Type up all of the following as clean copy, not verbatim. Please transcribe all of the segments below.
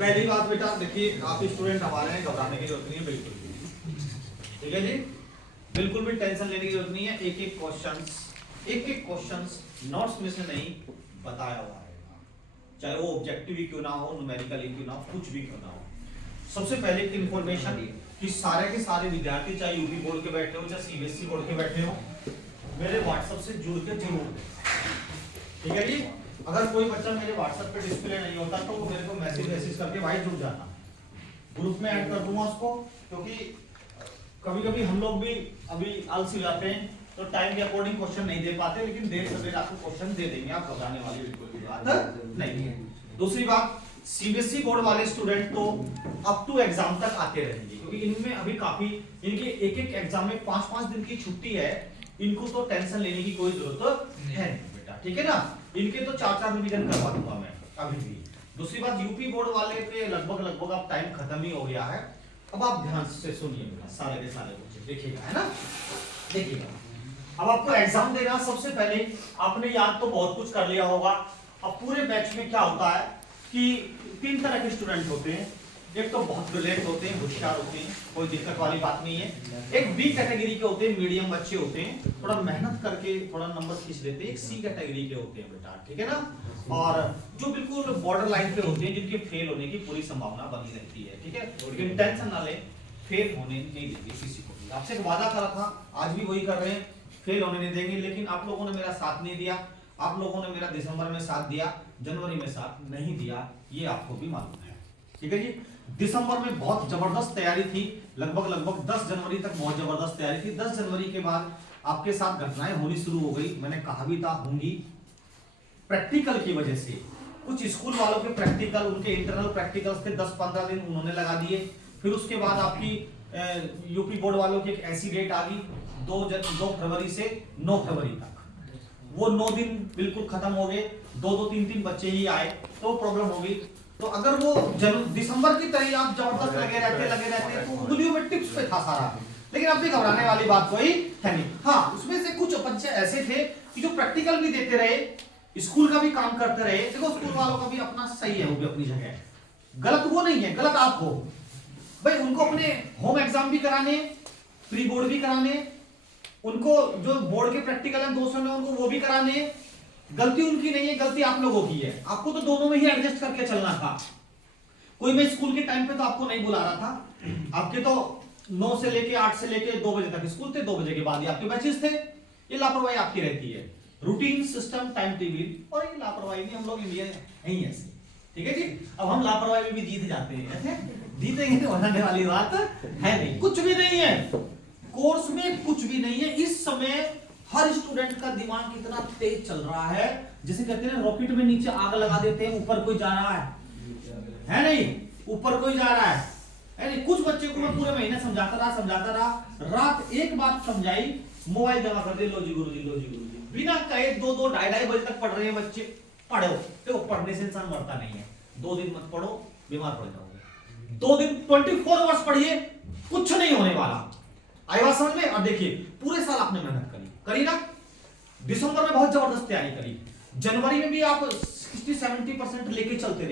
पहली बात बेटा देखिए, काफी स्टूडेंट हमारे हैं, घबराने की जरूरत नहीं है बिल्कुल भी, ठीक है जी, बिल्कुल भी टेंशन लेने की जरूरत नहीं है। एक एक क्वेश्चंस नोट्स में से नहीं बताया हुआ है, चाहे वो ऑब्जेक्टिव ही क्यों ना हो, न्यूमेरिकल ही क्यों ना हो, कुछ भी क्यों ना हो। सबसे पहले एक इंफॉर्मेशन कि सारे के सारे विद्यार्थी, चाहे यूपी बोर्ड के बैठे हो चाहे सीबीएसई बोर्ड के बैठे हो, मेरे व्हाट्सएप से जुड़ के जरूर, ठीक है जी। अगर कोई बच्चा मेरे व्हाट्सएप पे डिस्प्ले नहीं होता तो वो मेरे को मैसेज करके भाई जुड़ जाना, ग्रुप में ऐड कर दूंगा उसको, क्योंकि कभी कभी हम लोग भी अभी आलसी हो जाते हैं तो टाइम के अकॉर्डिंग क्वेश्चन नहीं दे पाते, लेकिन देर से देर आपको क्वेश्चन दे देंगे, आप घबराने वाली बिल्कुल भी बात नहीं है। दूसरी बात, सीबीएसई बोर्ड वाले स्टूडेंट तो अप टू एग्जाम तक आते रहेंगे, क्योंकि इनमें अभी काफी, इनके एक एक एग्जाम में 5-5 दिन की छुट्टी है, इनको तो टेंशन लेने की कोई जरूरत है नहीं बेटा, ठीक है ना। इनके तो 4-4 रिवीजन करवा दूंगा मैं अभी भी। दूसरी बात, यूपी बोर्ड वाले पे लगभग अब टाइम खत्म ही हो गया है। अब आप ध्यान से सुनिए बेटा, सारे के सारे बच्चे देखिएगा, है ना, देखिएगा। अब आपको एग्जाम देना, सबसे पहले आपने याद तो बहुत कुछ कर लिया होगा। अब पूरे बैच में क्या होता है कि 3 तरह के स्टूडेंट होते हैं। एक तो बहुत ब्रिलियंट होते हैं, होशियार होते हैं, कोई दिक्कत वाली बात नहीं है। एक बी कैटेगरी के होते हैं, मीडियम बच्चे होते हैं, थोड़ा मेहनत करके थोड़ा नंबर खींच देते हैं। एक सी कैटेगरी के होते हैं बेटा, ठीक है ना। और जो बिल्कुल बॉर्डर लाइन पे होते हैं, जिनके फेल होने की पूरी संभावना बनी रहती है, ठीक है। लेकिन टेंशन ना ले, फेल होने नहीं देंगे किसी को भी। आपसे वादा करा था, आज भी वही कर रहे हैं, फेल होने नहीं देंगे। लेकिन आप लोगों ने मेरा साथ नहीं दिया, आप लोगों ने मेरा दिसंबर में साथ दिया, जनवरी में साथ नहीं दिया, ये आपको भी मालूम है, ठीक है जी। दिसंबर में बहुत जबरदस्त तैयारी थी, लगभग 10 जनवरी तक बहुत जबरदस्त तैयारी थी। 10 जनवरी के बाद आपके साथ घटनाएं होनी शुरू हो गई, मैंने कहा भी था होंगी। प्रैक्टिकल की वजह से कुछ स्कूल वालों के प्रैक्टिकल, उनके इंटरनल प्रैक्टिकल्स थे, 10-15 दिन उन्होंने लगा दिए। फिर उसके बाद आपकी यूपी बोर्ड वालों की एक ऐसी डेट आ गई 2 फरवरी से 9 फरवरी तक, वो 9 दिन बिल्कुल खत्म हो गए, 2-2, 3-3 बच्चे ही आए, तो प्रॉब्लम हो गई। तो अगर वो दिसंबर की तरह आप जबरदस्त लगे रहते तो उंगलियों में टिप्स पे था सारा। लेकिन अब भी घबराने वाली बात कोई है नहीं। हाँ, उसमें से कुछ बच्चे ऐसे थे कि जो प्रैक्टिकल भी देते रहे, स्कूल का भी काम करते रहे। देखो, स्कूल वालों का भी अपना सही है, वो भी अपनी जगह, गलत वो नहीं है, गलत आप हो भाई। उनको अपने होम एग्जाम भी कराने, प्री बोर्ड भी कराने, उनको जो बोर्ड के प्रैक्टिकल हैं 200 में, उनको वो भी कराने। गलती उनकी नहीं है, गलती आप लोगों की है। आपको तो दोनों में ही एडजस्ट करके चलना था। कोई मैं स्कूल के टाइम पे तो आपको नहीं बुला रहा था, आपके तो 9 से लेके 8 से लेके 2 बजे तक स्कूल थे, 2 बजे के बाद ही आपके बैचेस थे। ये लापरवाही आपकी रहती है, रूटीन सिस्टम टाइम टेबल, और ये लापरवाही नहीं, हम लोग इंडिया है ही ऐसे, ठीक है जी। अब हम लापरवाही में भी जीत जाते हैं, जीतेंगे तो बनाने वाली बात है नहीं, कुछ भी नहीं है कोर्स में, कुछ भी नहीं है। इस समय हर स्टूडेंट का दिमाग कितना तेज चल रहा है, जैसे कहते हैं रॉकेट में नीचे आग लगा देते हैं, ऊपर कोई जा रहा है नहीं, ऊपर कोई जा रहा है नहीं। कुछ बच्चे को मैं पूरे महीने समझाता रहा, रात एक बात समझाई, मोबाइल जमा कर दे, लो जी गुरुजी, बिना कहे 2-2, 2:30 बजे तक पढ़ रहे हैं बच्चे। पढ़ो, देखो पढ़ने से इंसान मरता नहीं है। 2 दिन मत पढ़ो, बीमार पड़ जाओगे। 2 दिन 24 आवर्स पढ़िए, कुछ नहीं होने वाला। आई बात समझ में। और देखिए, पूरे साल आपने मेहनत करी ना, दिसंबर में बहुत जबरदस्त तैयारी करी, जनवरी में भी आप 60-70% लेके चलते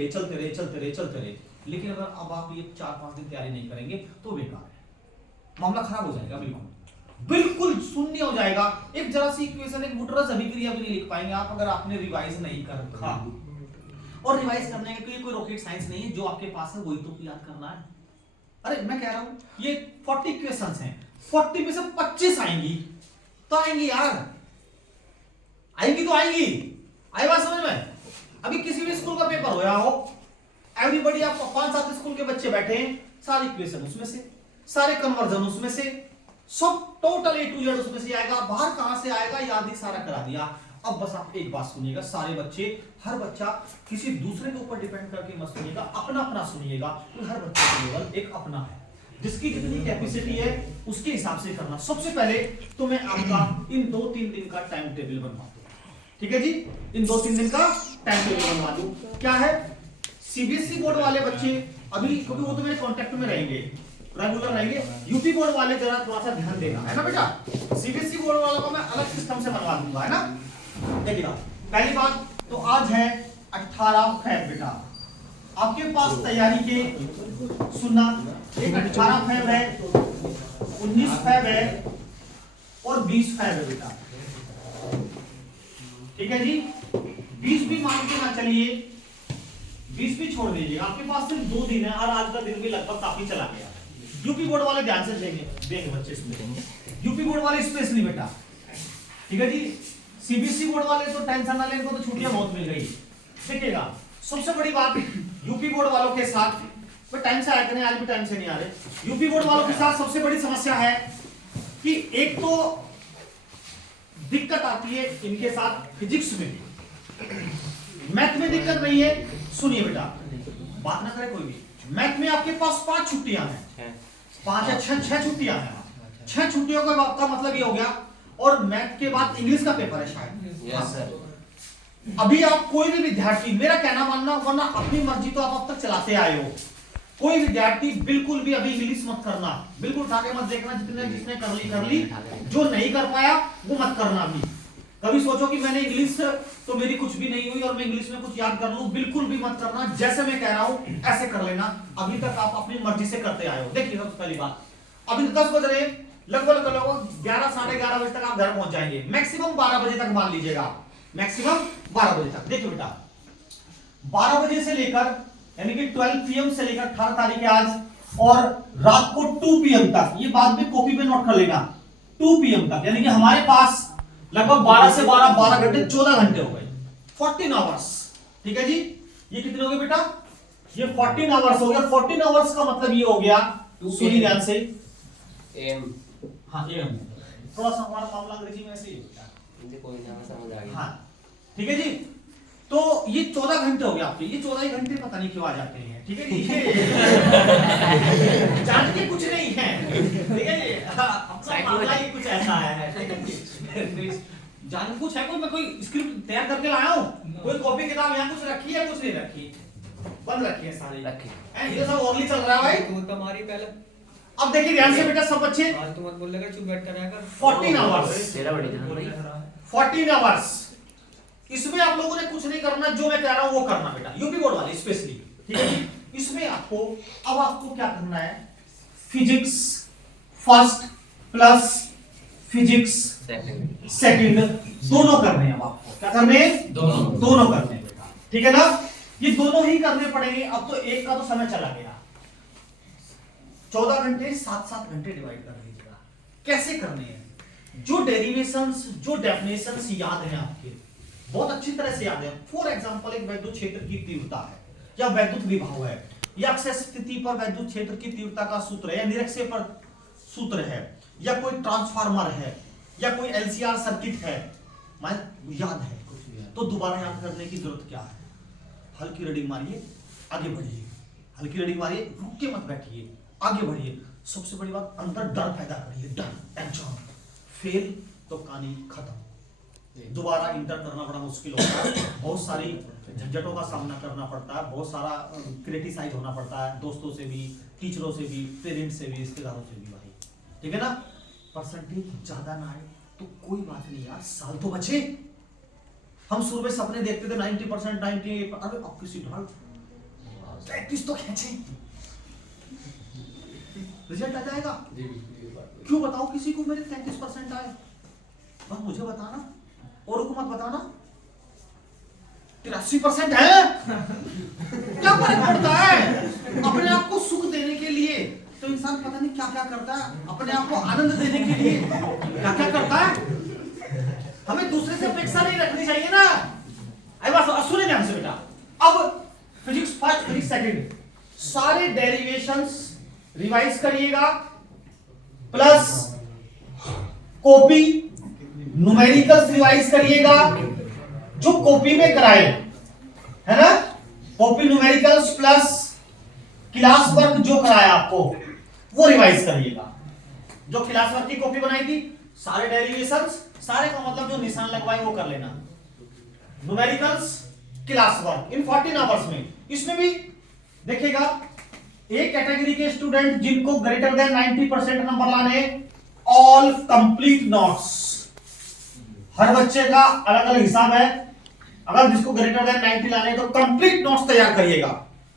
रहे। लेकिन अगर अब आप ये 4-5 दिन तैयारी नहीं करेंगे तो बेकार है, मामला खराब हो जाएगा, बिल्कुल शून्य हो जाएगा। एक जरा सी इक्वेशन, एक बुटरस अभिक्रिया भी नहीं लिख पाएंगे आप, अगर आपने रिवाइज नहीं कर रखा। और रिवाइज करने के कोई रॉकेट साइंस नहीं है, जो आपके पास है वही तो याद करना है। अरे मैं कह रहा हूं, ये 40 इक्वेशंस हैं, 40 में से 25 आएंगी तो आएंगी यार, आएंगी तो आएंगी। आई बात समझ में। अभी किसी भी स्कूल का पेपर होया हो, एवरीबॉडी, आपको 5-7 स्कूल के बच्चे बैठे हैं, सारी इक्वेशन उसमें से, सारे कन्वर्जन उसमें से, सब टोटल A to Z उसमें से आएगा। बाहर कहां से आएगा, याद ही सारा करा दिया। अब बस आप एक बात सुनिएगा, सारे बच्चे, हर बच्चा किसी दूसरे के ऊपर डिपेंड करके मत सुनिएगा, अपना अपना सुनिएगा। हर बच्चे का लेवल एक अपना है, जिसकी जितनी कैपेसिटी है उसके हिसाब से करना। सबसे पहले तो मैं आपका इन 2-3 दिन का टाइम टेबल बनवा दूं, ठीक है जी। इन 2-3 दिन का टाइम टेबल बनवा दूं। क्या है, सीबीएसई बोर्ड वाले बच्चे अभी, क्योंकि वो तो मेरे कांटेक्ट में रहेंगे, रेगुलर रहेंगे। यूपी बोर्ड वाले जरा थोड़ा सा ध्यान देना, है ना बेटा। सीबीएसई बोर्ड वालों को मैं अलग सिस्टम से बनवा दूंगा, है ना। देखिए, पहली बात तो आज है 18 फरवरी बेटा, आपके पास तैयारी के सुनना, एक 18 फैब है, 19 फैब है और 20 फैब है बेटा। ठीक है जी, 20 भी मान के ना चलिए, 20 भी छोड़ दीजिए। आपके पास सिर्फ 2 दिन है और आज का दिन भी लगभग काफी चला गया। यूपी बोर्ड वाले ध्यान से देंगे बच्चे इसमें, यूपी बोर्ड वाले स्पेशली बेटा। ठीक है जी, सीबीएसई बोर्ड वाले तो टेंशन ना लें, इनको तो छुट्टियां बहुत मिल गई। देखिएगा, सबसे बड़ी बात यूपी बोर्ड वालों के साथ, पर टाइम से आया करें, आज भी टाइम से नहीं आ रहे। यूपी बोर्ड वालों के साथ सबसे बड़ी समस्या है कि एक तो दिक्कत आती है इनके साथ फिजिक्स में भी, मैथ में दिक्कत नहीं है। सुनिए बेटा, बात ना करे कोई भी। मैथ में आपके पास 5 छुट्टियां हैं, 5 या 6 छुट्टियां हैं। 6 छुट्टियों का मतलब ये हो गया, और मैथ के बाद इंग्लिश का पेपर है शायद। Yes sir. अभी आप कोई भी विद्यार्थी, मेरा कहना मानना, वरना अपनी मर्जी तो आप अब तक चलाते आए हो, कोई विद्यार्थी बिल्कुल भी अभी इंग्लिश मत करना, बिल्कुल उठा के मत देखना। जिसने कर ली, जो नहीं कर पाया वो मत करना। अभी कभी सोचो कि मैंने इंग्लिश तो मेरी कुछ भी नहीं हुई और मैं इंग्लिश में कुछ याद कर लूं, बिल्कुल भी मत करना। जैसे मैं कह रहा हूं ऐसे कर लेना। अभी तक आप अपनी मर्जी से करते आए हो। देखिए सबसे पहली बात, अभी 10 बज रहे, लगभग 11 साढ़े 11 बजे तक आप घर पहुंच जाएंगे। मैक्सिमम 12 बजे तक मान लीजिएगा, मैक्सिमम 12 बजे तक। देखिए बेटा, 12 बजे से लेकर यानी कि 12 PM से लेकर 18 तारीख है आज, और रात को 2 PM तक, ये बात भी कॉपी पे नोट कर लेना, 2 PM तक, यानी कि हमारे पास लगभग 12 से 12 घंटे, 14 घंटे हो गए, 14 आवर्स। ठीक है जी, ये कितने हो गए बेटा? ये 14 आवर्स हो गया। 14 आवर्स का मतलब ये हो गया, सुनिए ध्यान से, एम, हाँ एम, थोड़ा सा हमारा मामला अंग्रेजी में ऐसे ही होता है, मुझे कोई ना समझ आ गया। हाँ ठीक है जी। तो ये 14 घंटे हो गए आपके, ये 14 घंटे पता नहीं क्यों आ जाते हैं। ठीक है जी, जान के कुछ नहीं है। ठीक है जी, अपना मामला ही कुछ ऐसा है। ठीक है जी, जान कुछ है, कोई मैं कोई स्क्रिप्ट तैयार करके लाया हूँ, कोई कॉपी किताब यहाँ कुछ रखी है, कुछ नहीं रखी, बंद रखी है सारी, रखी ये सब ओरली चल रहा है भाई। तुम कमारी पहले। अब देखिए ध्यान से बेटा सब बच्चे, आज तुम मत बोलेगा, चुप बैठ कर रहेगा। 14 आवर्स, तेरा बड़ी जन भाई 14 आवर्स, इसमें आप लोगों ने कुछ नहीं करना, जो मैं कह रहा हूं वो करना बेटा, यूपी बोर्ड वाले स्पेशली। ठीक है, इसमें आपको अब आपको क्या करना है, physics first plus physics second दोनों करने हैं। अब आपको क्या करने हैं? दोनों करने हैं बेटा। ठीक है ना, ये दोनों ही करने पड़ेंगे। अब तो एक का तो समय चला गया, 14 घंटे 7-7 घंटे डिवाइड कर लीजिएगा। कैसे करने हैं? जो डेरिवेशंस, जो डेफिनेशंस याद हैं आपके, बहुत अच्छी तरह से याद है। फॉर एग्जांपल, एक वैद्युत क्षेत्र की तीव्रता है या वैद्युत विभव है, या अक्षय स्थिति पर वैद्युत क्षेत्र की तीव्रता का सूत्र है, या निरक्षय पर सूत्र है, या कोई ट्रांसफार्मर है, या कोई LCR सर्किट है, मैं याद है कुछ भी है, तो दोबारा याद करने की जरूरत क्या है? हल्की रीडिंग मारिए, आगे बढ़िए, हल्की रीडिंग मारिए, रुक के मत बैठिए, आगे बढ़िए। सबसे बड़ी बात, अंदर डर पैदा करिए, डर। एग्जाम फेल तो कहानी खत्म, दोबारा इंटर करना बड़ा मुश्किल होता है, बहुत सारी झंझटों का सामना करना पड़ता है, बहुत सारा क्रिटिसाइज होना पड़ता है, दोस्तों से भी, टीचरों से भी, पेरेंट्स से भी, रिश्तेदारों से भी भाई। ठीक है ना, परसेंटेज ज्यादा ना आए तो कोई बात नहीं यार, साल तो बचे। हम शुरू में सपने देखते थे 90%, 98, अरे अब किसी ढाल 33 तो खींचे, रिजल्ट आ जाएगा। क्यों बताओ किसी को मेरे 33% आए? बस मुझे बताना, और को मत बताना 83% है। क्या फर्क पड़ता है? अपने आप को सुख देने के लिए तो इंसान पता नहीं क्या क्या करता है, अपने आप को आनंद देने के लिए क्या क्या करता है। हमें दूसरे से अपेक्षा नहीं रखनी चाहिए ना। अरे बस सुनिए ध्यान से बेटा, अब फिजिक्स फर्स्ट, फिजिक्स सेकंड, सारे डेरिवेशंस रिवाइज करिएगा, प्लस कॉपी न्यूमेरिकल्स रिवाइज करिएगा, जो कॉपी में कराए है ना, copy numericals plus class work जो कराया आपको वो रिवाइज करिएगा। जो क्लास वर्क की कॉपी बनाई थी, सारे डेरिवेशंस, सारे का मतलब जो निशान लगवाए वो कर लेना, numericals class work in 14 hours में। इसमें भी देखिएगा, एक कैटेगरी के स्टूडेंट जिनको ग्रेटर देन 90% नंबर लाने, ऑल कंप्लीट नोट्स, हर बच्चे का अलग अलग हिसाब है। अगर जिसको ग्रेटर देन 90 लाने तो कंप्लीट नोट्स तैयार करिएगा,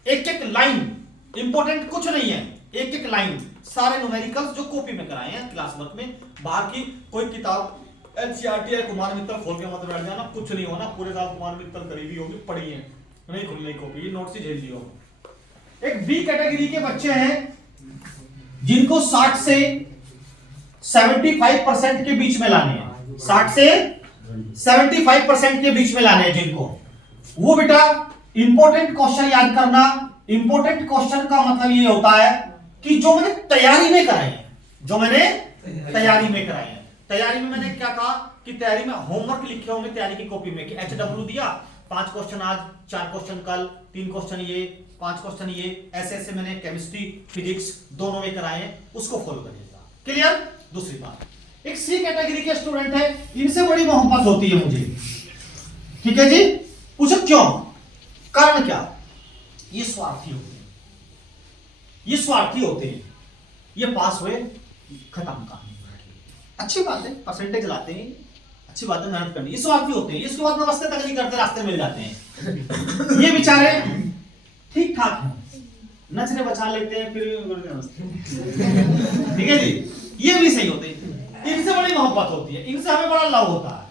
एक एक लाइन इंपॉर्टेंट कुछ नहीं है, एक एक लाइन सारे न्यूमेरिकल्स जो कॉपी में कराए हैं क्लास वर्क में। बाहर की कोई किताब एनसीईआरटी या कुमार मित्तल खोल के मत बैठ जाना, कुछ नहीं होना। पूरे साल कुमार मित्तल करीबी होगी, पढ़ी है, नहीं खुलने कॉपी, ये नोट से झेल लियो। एक बी कैटेगरी के बच्चे हैं जिनको 60 से 75% के बीच में लाने हैं, 60 से 75% के बीच में लाने हैं जिनको, वो बेटा इंपॉर्टेंट क्वेश्चन याद करना। इंपॉर्टेंट क्वेश्चन का मतलब ये होता है कि जो मैंने तैयारी में कराए हैं, जो मैंने तैयारी में कराए हैं। तैयारी में मैंने क्या कहा कि तैयारी में होमवर्क लिखे होंगे तैयारी की कॉपी में कि HW दिया, 5 क्वेश्चन आज, 4 क्वेश्चन कल, 3 क्वेश्चन ये, 5 क्वेश्चन ये, ऐसे ऐसे मैंने केमिस्ट्री फिजिक्स दोनों में कराए हैं, उसको फॉलो करिएगा। क्लियर? दूसरी बात, एक सी कैटेगरी के स्टूडेंट है, इनसे बड़ी मोहब्बत होती है मुझे, ठीक है जी। पूछो क्यों, कारण क्या? ये स्वार्थी होते हैं, ये स्वार्थी होते हैं, ये पास हुए खत्म कहानी। अच्छी बात है, परसेंटेज लाते हैं, अच्छी बात है, मेहनत करनी। ये स्वार्थी होते हैं, इसके बाद नमस्ते तक नहीं करते, रास्ते मिल जाते हैं। ये बेचारे ठीक ठाक हैं, नचने बचा लेते हैं, फिर नमस्ते, ठीक है जी। ये भी सही होते हैं, इनसे बड़ी मोहब्बत होती है, इनसे हमें बड़ा लव होता है,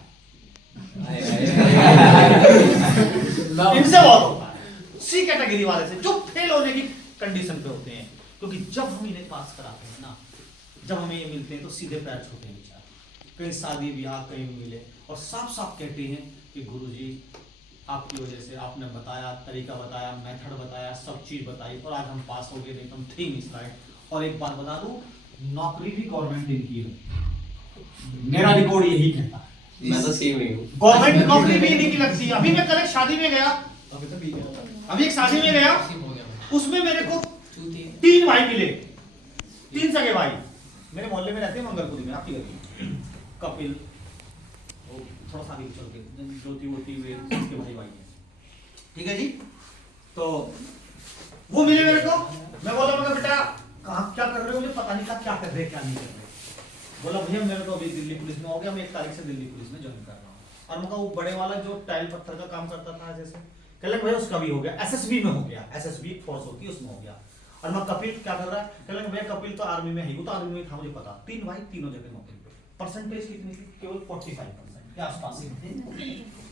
इनसे बहुत होता है। सी कैटेगरी वाले से जो फेल होने की कंडीशन पे होते हैं, क्योंकि जब हम इन्हें पास कराते हैं ना, जब हमें ये मिलते हैं तो सीधे पैर छूते हैं बेचारे, कहीं शादी ब्याह कहीं मिले और साफ साफ कहते हैं कि गुरुजी आपकी वजह से, आपने बताया, तरीका बताया, मेथड बताया, सब चीज बताई और आज हम पास हो गए, नहीं तो हम थे मिस राइट। और एक बात बता दूं, नौकरी भी गवर्नमेंट इनकी है, मेरा रिकॉर्ड यही कहता है। मैं तो सेम ही हूँ, गवर्नमेंट नौकरी भी इन्हीं की लगती है। अभी मैं कल एक शादी में गया, अभी एक शादी में गया, उसमें मेरे को 3 भाई मिले, 3 सगे भाई, मेरे मोहल्ले में रहते हैं मंगलपुरी में, आपकी गली, कपिल, थोड़ा सा आगे चल के ज्योति वोति वे उसके भाई हैं, ठीक है जी। तो वो मिले मेरे को, मैं बोला मगर बेटा कहाँ क्या कर रहे हो, मुझे पता नहीं था क्या कर रहे क्या नहीं कर रहे। बोला भैया मेरे को अभी दिल्ली पुलिस में हो गया, मैं 1 तारीख से दिल्ली पुलिस में ज्वाइन कर रहा हूँ। और मैं वो बड़े वाला जो टाइल पत्थर का काम करता था जैसे, कह भैया उसका भी हो गया, एसएसबी में हो गया, एसएसबी फोर्स होती है उसमें हो गया। और मैं कपिल क्या कर रहा है, कह भैया कपिल तो आर्मी में है, वो तो आर्मी में था मुझे पता। 3 भाई तीनों जगह नौकरी पे, परसेंटेज कितनी थी, केवल 45% के आसपास ही,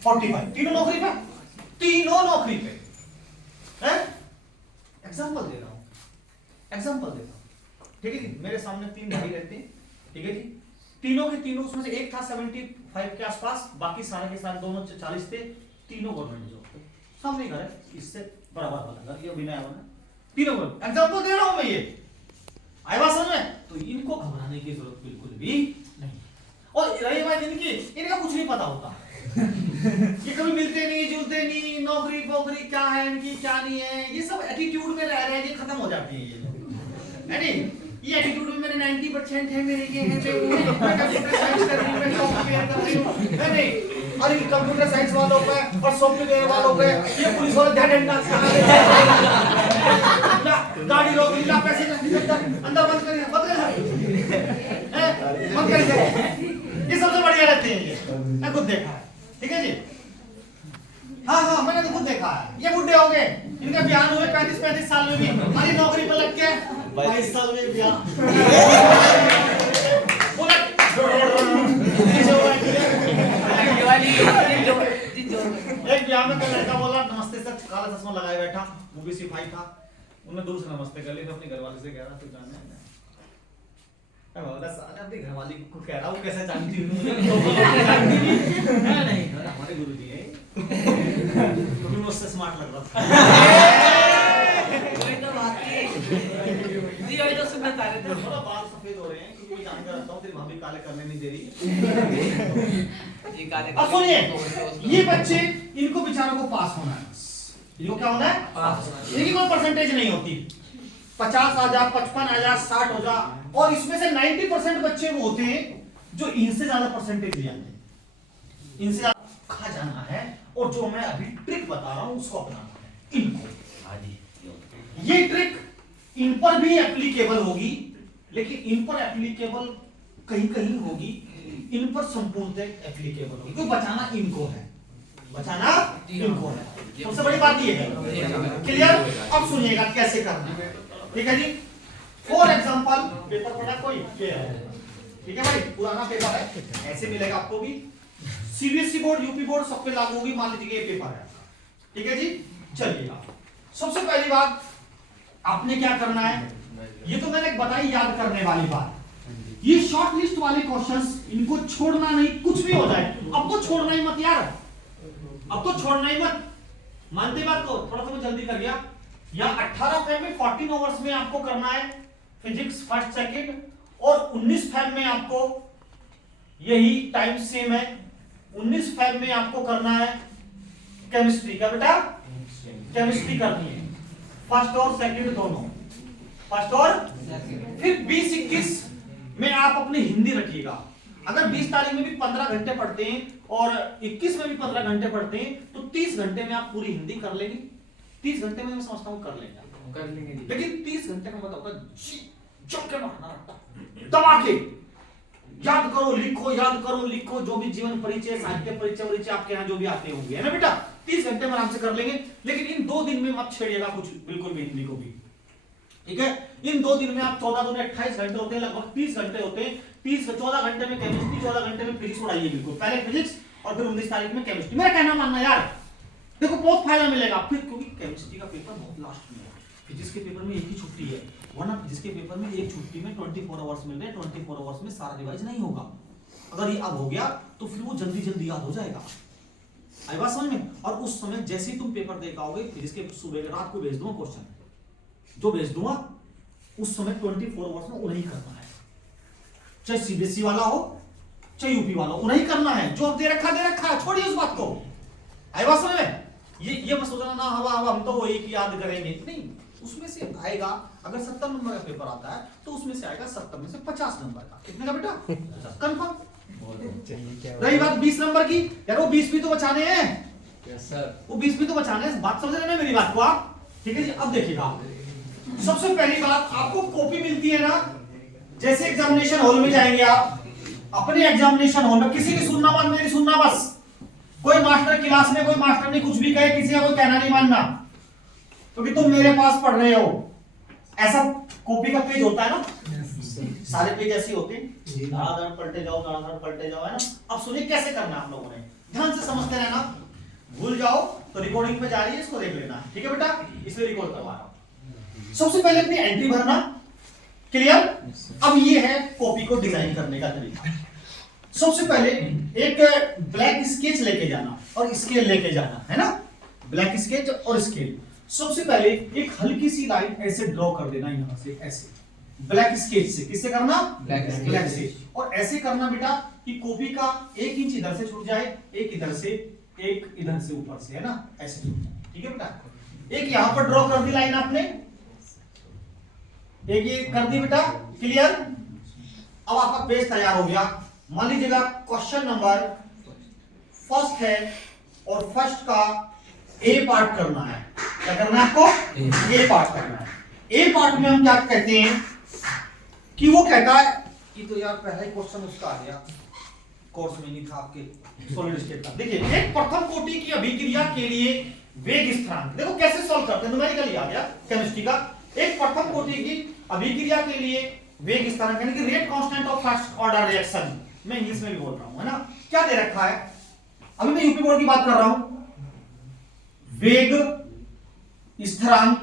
45, तीनों नौकरी पे, तीनों नौकरी पे। एग्जाम्पल दे रहा हूँ, एग्जाम्पल दे रहा हूँ, ठीक है जी। मेरे सामने 3 भाई रहते हैं, ठीक है जी, तीनों के तीनों, उसमें से एक था 75 के आसपास, बाकी सारे के सारे दोनों 40 थे, तीनों गवर्नमेंट जॉब थे। सामने घर है, इससे बराबर वाला घर, ये अभी नया बना, तीनों एग्जाम्पल दे रहा हूं मैं, ये आए बात समझ में। तो इनको घबराने की जरूरत बिल्कुल भी नहीं। और रही बात इनकी, इनका कुछ नहीं पता होता ये कभी मिलते नहीं जुलते नहीं, नौकरी पोकरी क्या है इनकी क्या नहीं है, ये सब एटीट्यूड में रह रहे हैं, ये खत्म हो जाती है ये लोग, है नहीं। ये एटीट्यूड में मेरे 90% है, मेरे ये है, कंप्यूटर साइंस कर रही हूं, मैं सॉफ्टवेयर कर रही हूं, है नहीं। और इन कंप्यूटर साइंस वालों पे और सॉफ्टवेयर वालों पे ये पुलिस वाले ध्यान गाड़ी रोक ली, पैसे अंदर बंद करिए, बंद करिए। ये सबसे बढ़िया रहते हैं, ये मैं खुद देखा है, ठीक है जी। हाँ मैंने तो खुद देखा है। ये बुढ़े हो गए, इनके ब्याह हुए 35 साल में भी, अरे नौकरी पर लग के 22 साल में ब्याह। एक ब्याह में लड़का बोला नमस्ते सर, काला चश्मा लगाए बैठा, वो भी सिपाही था, उन्हें दूर से नमस्ते कर ली, तो अपने घरवाले से कह रहा तू जाने अपनी घरवाली को कह रहा हूँ कैसे जानती हूँ नहीं हमारे गुरुजी है तो भी मुझसे स्मार्ट लग रहा था। थोड़ा बाल सफेद हो रहे हैं क्योंकि मैं जानकर रखता हूँ तेरी भाभी काले करने नहीं दे रही। अब सुनिए, ये बच्चे इनको बेचारों को पास होना है, इनको क्या होना है, इनकी कोई परसेंटेज नहीं होती, 50 आ जा, 55 आ जा, 60 हो जा, और इसमें से 90% बच्चे वो होते हैं जो इनसे ज्यादा परसेंटेज ले आते हैं, इनसे ज्यादा खा जाना है। और जो मैं अभी ट्रिक बता रहा हूं उसको अपनाना है इनको। ये ट्रिक इन पर भी एप्लीकेबल होगी, लेकिन इन पर एप्लीकेबल कहीं कहीं होगी, इन पर संपूर्णतः एप्लीकेबल होगी, क्योंकि बचाना इनको है, बचाना इनको है। सबसे बड़ी बात ये है। क्लियर? अब सुनिएगा कैसे करना है। ठीक है जी। फॉर एग्जांपल पेपर पढ़ा कोई ये है, ठीक है भाई, पुराना पेपर है, ऐसे मिलेगा आपको भी। सीबीएसई बोर्ड, यूपी बोर्ड सब पे लागू होगी। मान लीजिए ये पेपर है, ठीक है जी। चलिए सबसे पहली बात आपने क्या करना है, ये तो मैंने बताई याद करने वाली बात। ये शॉर्ट लिस्ट वाले क्वेश्चंस इनको छोड़ना नहीं, कुछ भी हो जाए अब तो छोड़ना ही मत यार, अब तो छोड़ना ही मत। मानते बात को? थोड़ा सा मैं जल्दी कर गया। या 18 फेब में 14 आवर्स में आपको करना है फिजिक्स फर्स्ट सेकंड, और 19 फेब में आपको यही टाइम सेम है, 19 फेब में आपको करना है केमिस्ट्री का। बेटा केमिस्ट्री करनी है, फर्स्ट और सेकंड दोनों, फर्स्ट और फिर 20-21 में आप अपनी हिंदी रखिएगा। अगर 20 तारीख में भी 15 घंटे पढ़ते हैं और 21 में भी 15 घंटे पढ़ते हैं तो 30 घंटे में आप पूरी हिंदी कर लेंगे। 30 घंटे में मैं समझता हूं कर लेंगे, लेकिन 30 घंटे का मतलब होता है जम के मारना, दबा के याद करो, लिखो, याद करो, लिखो, जो भी जीवन परिचय, साहित्य परिचय आपके यहाँ जो भी आते होंगे, है ना बेटा। 30 घंटे में आराम से कर लेंगे, लेकिन इन 2 दिन में मत छेड़िएगा कुछ बिल्कुल भी हिंदी को भी, ठीक है। इन 2 दिन में आप 14 दूनी 28 घंटे होते हैं, लगभग 30 घंटे होते हैं। 14 घंटे में केमिस्ट्री, 14 घंटे में फिजिक्स उड़ाइए बिल्कुल, पहले फिजिक्स और फिर 19 तारीख में केमिस्ट्री। मेरा कहना मानना यार, देखो बहुत फायदा मिलेगा फिर, क्योंकि केमिस्ट्री का पेपर बहुत लास्ट में है, फिजिक्स के पेपर में एक ही छुट्टी है, वरना फिजिक्स के पेपर में एक छुट्टी में 24 आवर्स मिल रहे हैं, 24 आवर्स में सारा रिवाइज नहीं होगा। अगर ये अब हो गया तो फिर वो जल्दी जल्दी याद हो जाएगा। आई बात समझ में? और उस समय जैसे ही तुम पेपर दे पाओगे फिजिक्स के, सुबह रात को भेज दूंगा क्वेश्चन, जो भेज दूंगा उस समय 24 आवर्स में उन्हें करना है, चाहे सीबीएसई वाला हो चाहे यूपी वाला हो, उन्हें करना है। जो अब दे रखा है, छोड़िए उस बात को। आई बात समझ में? ये मत सोचना ना हवा हम तो वो एक याद करेंगे, नहीं, उसमें से आएगा। अगर 70 नंबर का पेपर आता है तो उसमें से आएगा 70 में से 50 नंबर का। कितने का बेटा? कंफर्म। रही बात 20 नंबर की, यार वो 20 भी तो बचाने हैं। यस सर, वो 20 भी तो बचाने हैं, बात समझ रहे हैं मेरी बात को आप? ठीक है जी। अब देखिएगा, सबसे पहली बात आपको कॉपी मिलती है ना, जैसे एग्जामिनेशन हॉल में जाएंगे आप, अपने एग्जामिनेशन हॉल में किसी की सुनना मत, मेरी सुनना बस। कोई मास्टर क्लास में, कोई मास्टर ने कुछ भी कहे, किसी का कोई कहना नहीं मानना, क्योंकि तुम मेरे पास पढ़ रहे हो। ऐसा कॉपी का पेज होता है ना, सारे पेज ऐसे होते हैं, धड़ाधड़ पलटे जाओ, धड़ाधड़ पलटे जाओ, है ना। अब सुनिए कैसे करना है आप लोगों ने, ध्यान से समझते रहना। भूल जाओ तो रिकॉर्डिंग पे जा रही है, इसको देख लेना, ठीक है बेटा, इसलिए रिकॉर्ड करवा रहा हूं। सबसे पहले अपनी एंट्री भरना, क्लियर। अब ये है कॉपी को डिजाइन करने का तरीका। सबसे पहले एक ब्लैक स्केच लेके जाना और स्केल लेके जाना, है ना, ब्लैक स्केच और स्केल। सबसे पहले एक हल्की सी लाइन ऐसे ड्रॉ कर देना, यहां से ऐसे ब्लैक स्केच से। किससे करना? ब्लैक से। और ऐसे करना बेटा कि कॉपी का 1 इंच इधर से छूट जाए, एक इधर से, एक इधर से ऊपर से, है ना, ऐसे छूट जाए, ठीक है बेटा। एक यहां पर ड्रॉ कर दी लाइन आपने, एक ये कर दी बेटा, क्लियर। अब आपका पेज तैयार हो गया। मान लीजिएगा क्वेश्चन नंबर फर्स्ट है और फर्स्ट का ए पार्ट करना है। क्या करना है आपको? ए पार्ट करना है। ए पार्ट में हम क्या कहते हैं कि वो कहता है कि तो यार पहला ही क्वेश्चन उसका आ गया, कोर्स में नहीं था आपके सॉलिड स्टेट का। देखिए, एक प्रथम कोटि की अभिक्रिया के लिए वेग स्थिरांक, देखो कैसे सॉल्व करते हैं, न्यूमेरिकली आ गया केमिस्ट्री का। एक प्रथम कोटि की अभिक्रिया के लिए वेग स्थिरांक यानी कि rate constant of first order reaction, मैं इंग्लिश में भी बोल रहा हूं, है ना। क्या दे रखा है? अभी मैं यूपी बोर्ड की बात कर रहा हूं। वेग स्थिरांक,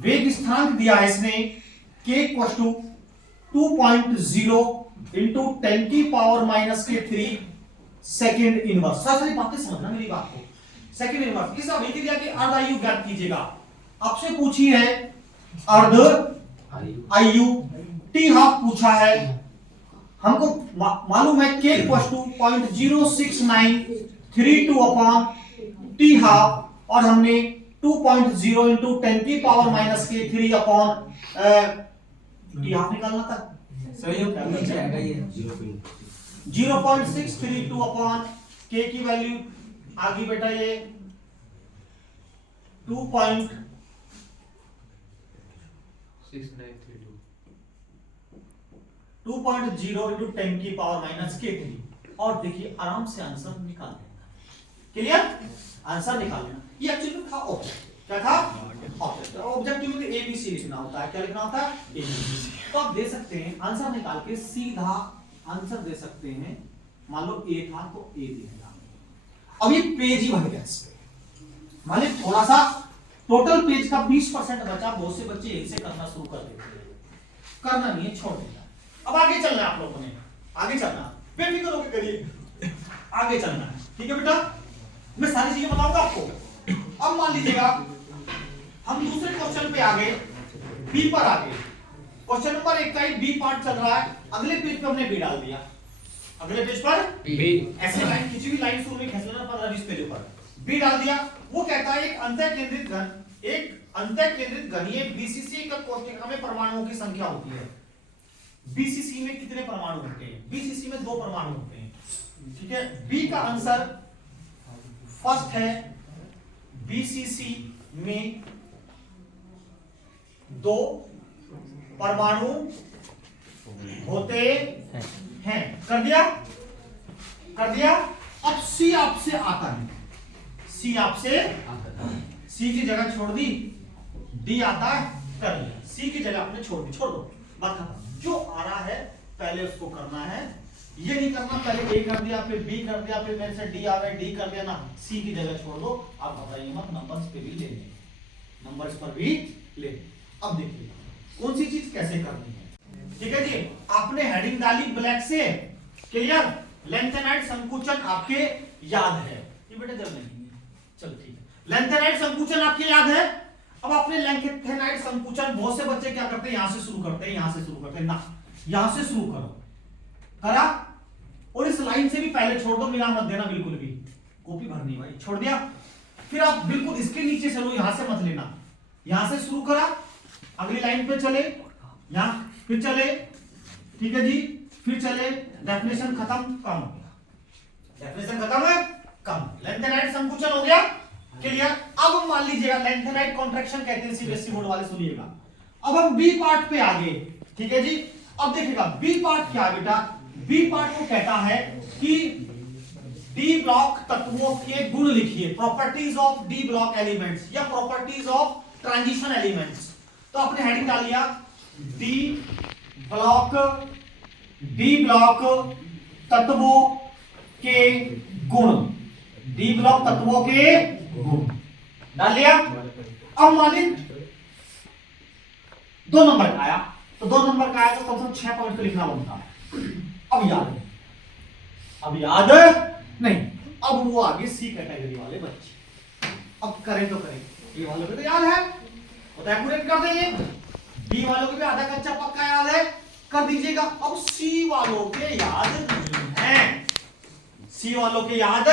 वेग स्थिरांक दिया है इसने k इक्वल टू 2.0 इंटू 10 की पावर माइनस के 3 सेकेंड इनवर्स। सारी बातें समझना मेरी बात को। सेकेंड इनवर्स, इस अभिक्रिया के अर्ध आयु ज्ञात कीजिएगा। आपसे पूछी है अर्ध आयु, टी हाफ पूछा है, हमको मालूम है k equal to 0.06932 upon t half, और हमने 2.0 इंटू 10 की पावर माइनस के 3 अपॉन टी हाफ निकालना था। सही हो, नीचे आएगा ये 0.632 अपॉन k की वैल्यू आ गई बेटा, ये 2.0 इंटू 10 की पावर माइनस के 3। और देखिए आराम से आंसर निकाल देना, क्लियर? आंसर निकालना, ये एक्चुअली था ऑब्जेक्ट, क्या था? ऑब्जेक्ट। ऑब्जेक्टिव में ए बी सी लिखना होता है, क्या लिखना होता है? A B C. तो आप दे सकते हैं आंसर निकाल के सीधा आंसर दे सकते हैं। मान लो ए था तो ए दे दिया, अब ये पेज ही भर गया इस पे, मान लो थोड़ा सा टोटल पेज का 20% बचा, बहुत से बच्चे एक से करना शुरू कर देते हैं, करना नहीं है, छोड़ देना। अब आगे चलना है आप लोगों ने, आगे चलना, बेफिक्र होकर करिए, आगे चलना है, ठीक है बेटा? मैं सारी चीजें बताऊंगा आपको। अब मान लीजिएगा हम दूसरे क्वेश्चन पे आ गए, बी पर आ गए। क्वेश्चन नंबर 1 का ही बी पार्ट चल रहा है, अगले पेज पे हमने बी डाल दिया, अगले पेज पर बी ऐसे लाइन खींची हुई, लाइन शुरू में खींच लेना 15-20 पेज पर, बी डाल दिया। वो कहता है एक अंतःकेंद्रित घन, एक अंतःकेंद्रित घनीय बीसीसी का कोष्ठक में परमाणुओं की संख्या होती है। बीसीसी में कितने परमाणु होते हैं? बीसीसी में 2 परमाणु होते हैं, ठीक है? बी का आंसर फर्स्ट है, बीसीसी में 2 परमाणु होते हैं। कर दिया, कर दिया। अब सी आपसे आता है, सी आपसे, सी की जगह छोड़ दी, डी आता है, कर लिया। सी की जगह आपने छोड़ दी, छोड़ दो, बात खत्म। जो आ रहा है पहले उसको करना है, ये नहीं करना पहले ए कर दिया फिर बी कर दिया फिर मेरे से डी आ गया डी कर दिया ना, सी की जगह छोड़ दो। आप बताइए मत, नंबर्स पे भी ले लें, नंबर्स पर भी ले। अब देखिए कौन सी चीज कैसे करनी है, ठीक है जी? आपने हेडिंग डाली ब्लैक से, क्लियर? लेंथेनाइड संकुचन आपके याद है, ये बेटा जल नहीं है, चलो ठीक है। लेंथेनाइड संकुचन आपके याद है। अब आपने लेंथेनाइड संकुचन, बहुत से बच्चे क्या करते हैं, यहां से शुरू करते हैं, यहां से शुरू करते हैं ना, यहां से शुरू करो, करा? और इस लाइन से भी पहले छोड़ दो, मिला मत देना बिल्कुल भी, कॉपी भरनी भाई, छोड़ दिया। फिर आप बिल्कुल इसके नीचे चलो, यहां से मत लेना, यहां से शुरू करा, अगली लाइन पे चले, यहां फिर चले, ठीक है जी? फिर चले, डेफिनेशन खत्म, कम हो गया, डेफिनेशन खत्म है, कम। लेंथेनाइड संकुचन हो गया, क्लियर? अब मान लीजिएगा लेंथेनाइड कॉन्ट्रैक्शन कहते हैं, सीबीएसई बोर्ड वाले सुनिएगा। अब हम बी पार्ट पे आ गए, ठीक है जी? अब देखिएगा बी पार्ट क्या है बेटा? बी पार्ट को कहता है कि डी ब्लॉक तत्वों के गुण लिखिए, properties of D block elements या प्रॉपर्टीज ऑफ ट्रांजिशन एलिमेंट्स। तो आपने हेडिंग डाल लिया डी ब्लॉक तत्वों के गुण, डी ब्लॉक तत्वों के गुण डाल लिया। अब मान ली 2 नंबर का आया, तो 2 नंबर का आया तो कम से कम 6 पॉइंट पे लिखना बनता है। अब याद है, अब याद नहीं, अब वो आगे सी कैटेगरी वाले बच्चे, अब करें तो करें, ए वालों को तो याद है, वो तो एक्यूरेट कर देंगे, बी वालों को भी आधा कच्चा पक्का याद है, कर दीजिएगा। अब सी वालों के याद नहीं है, सी वालों के याद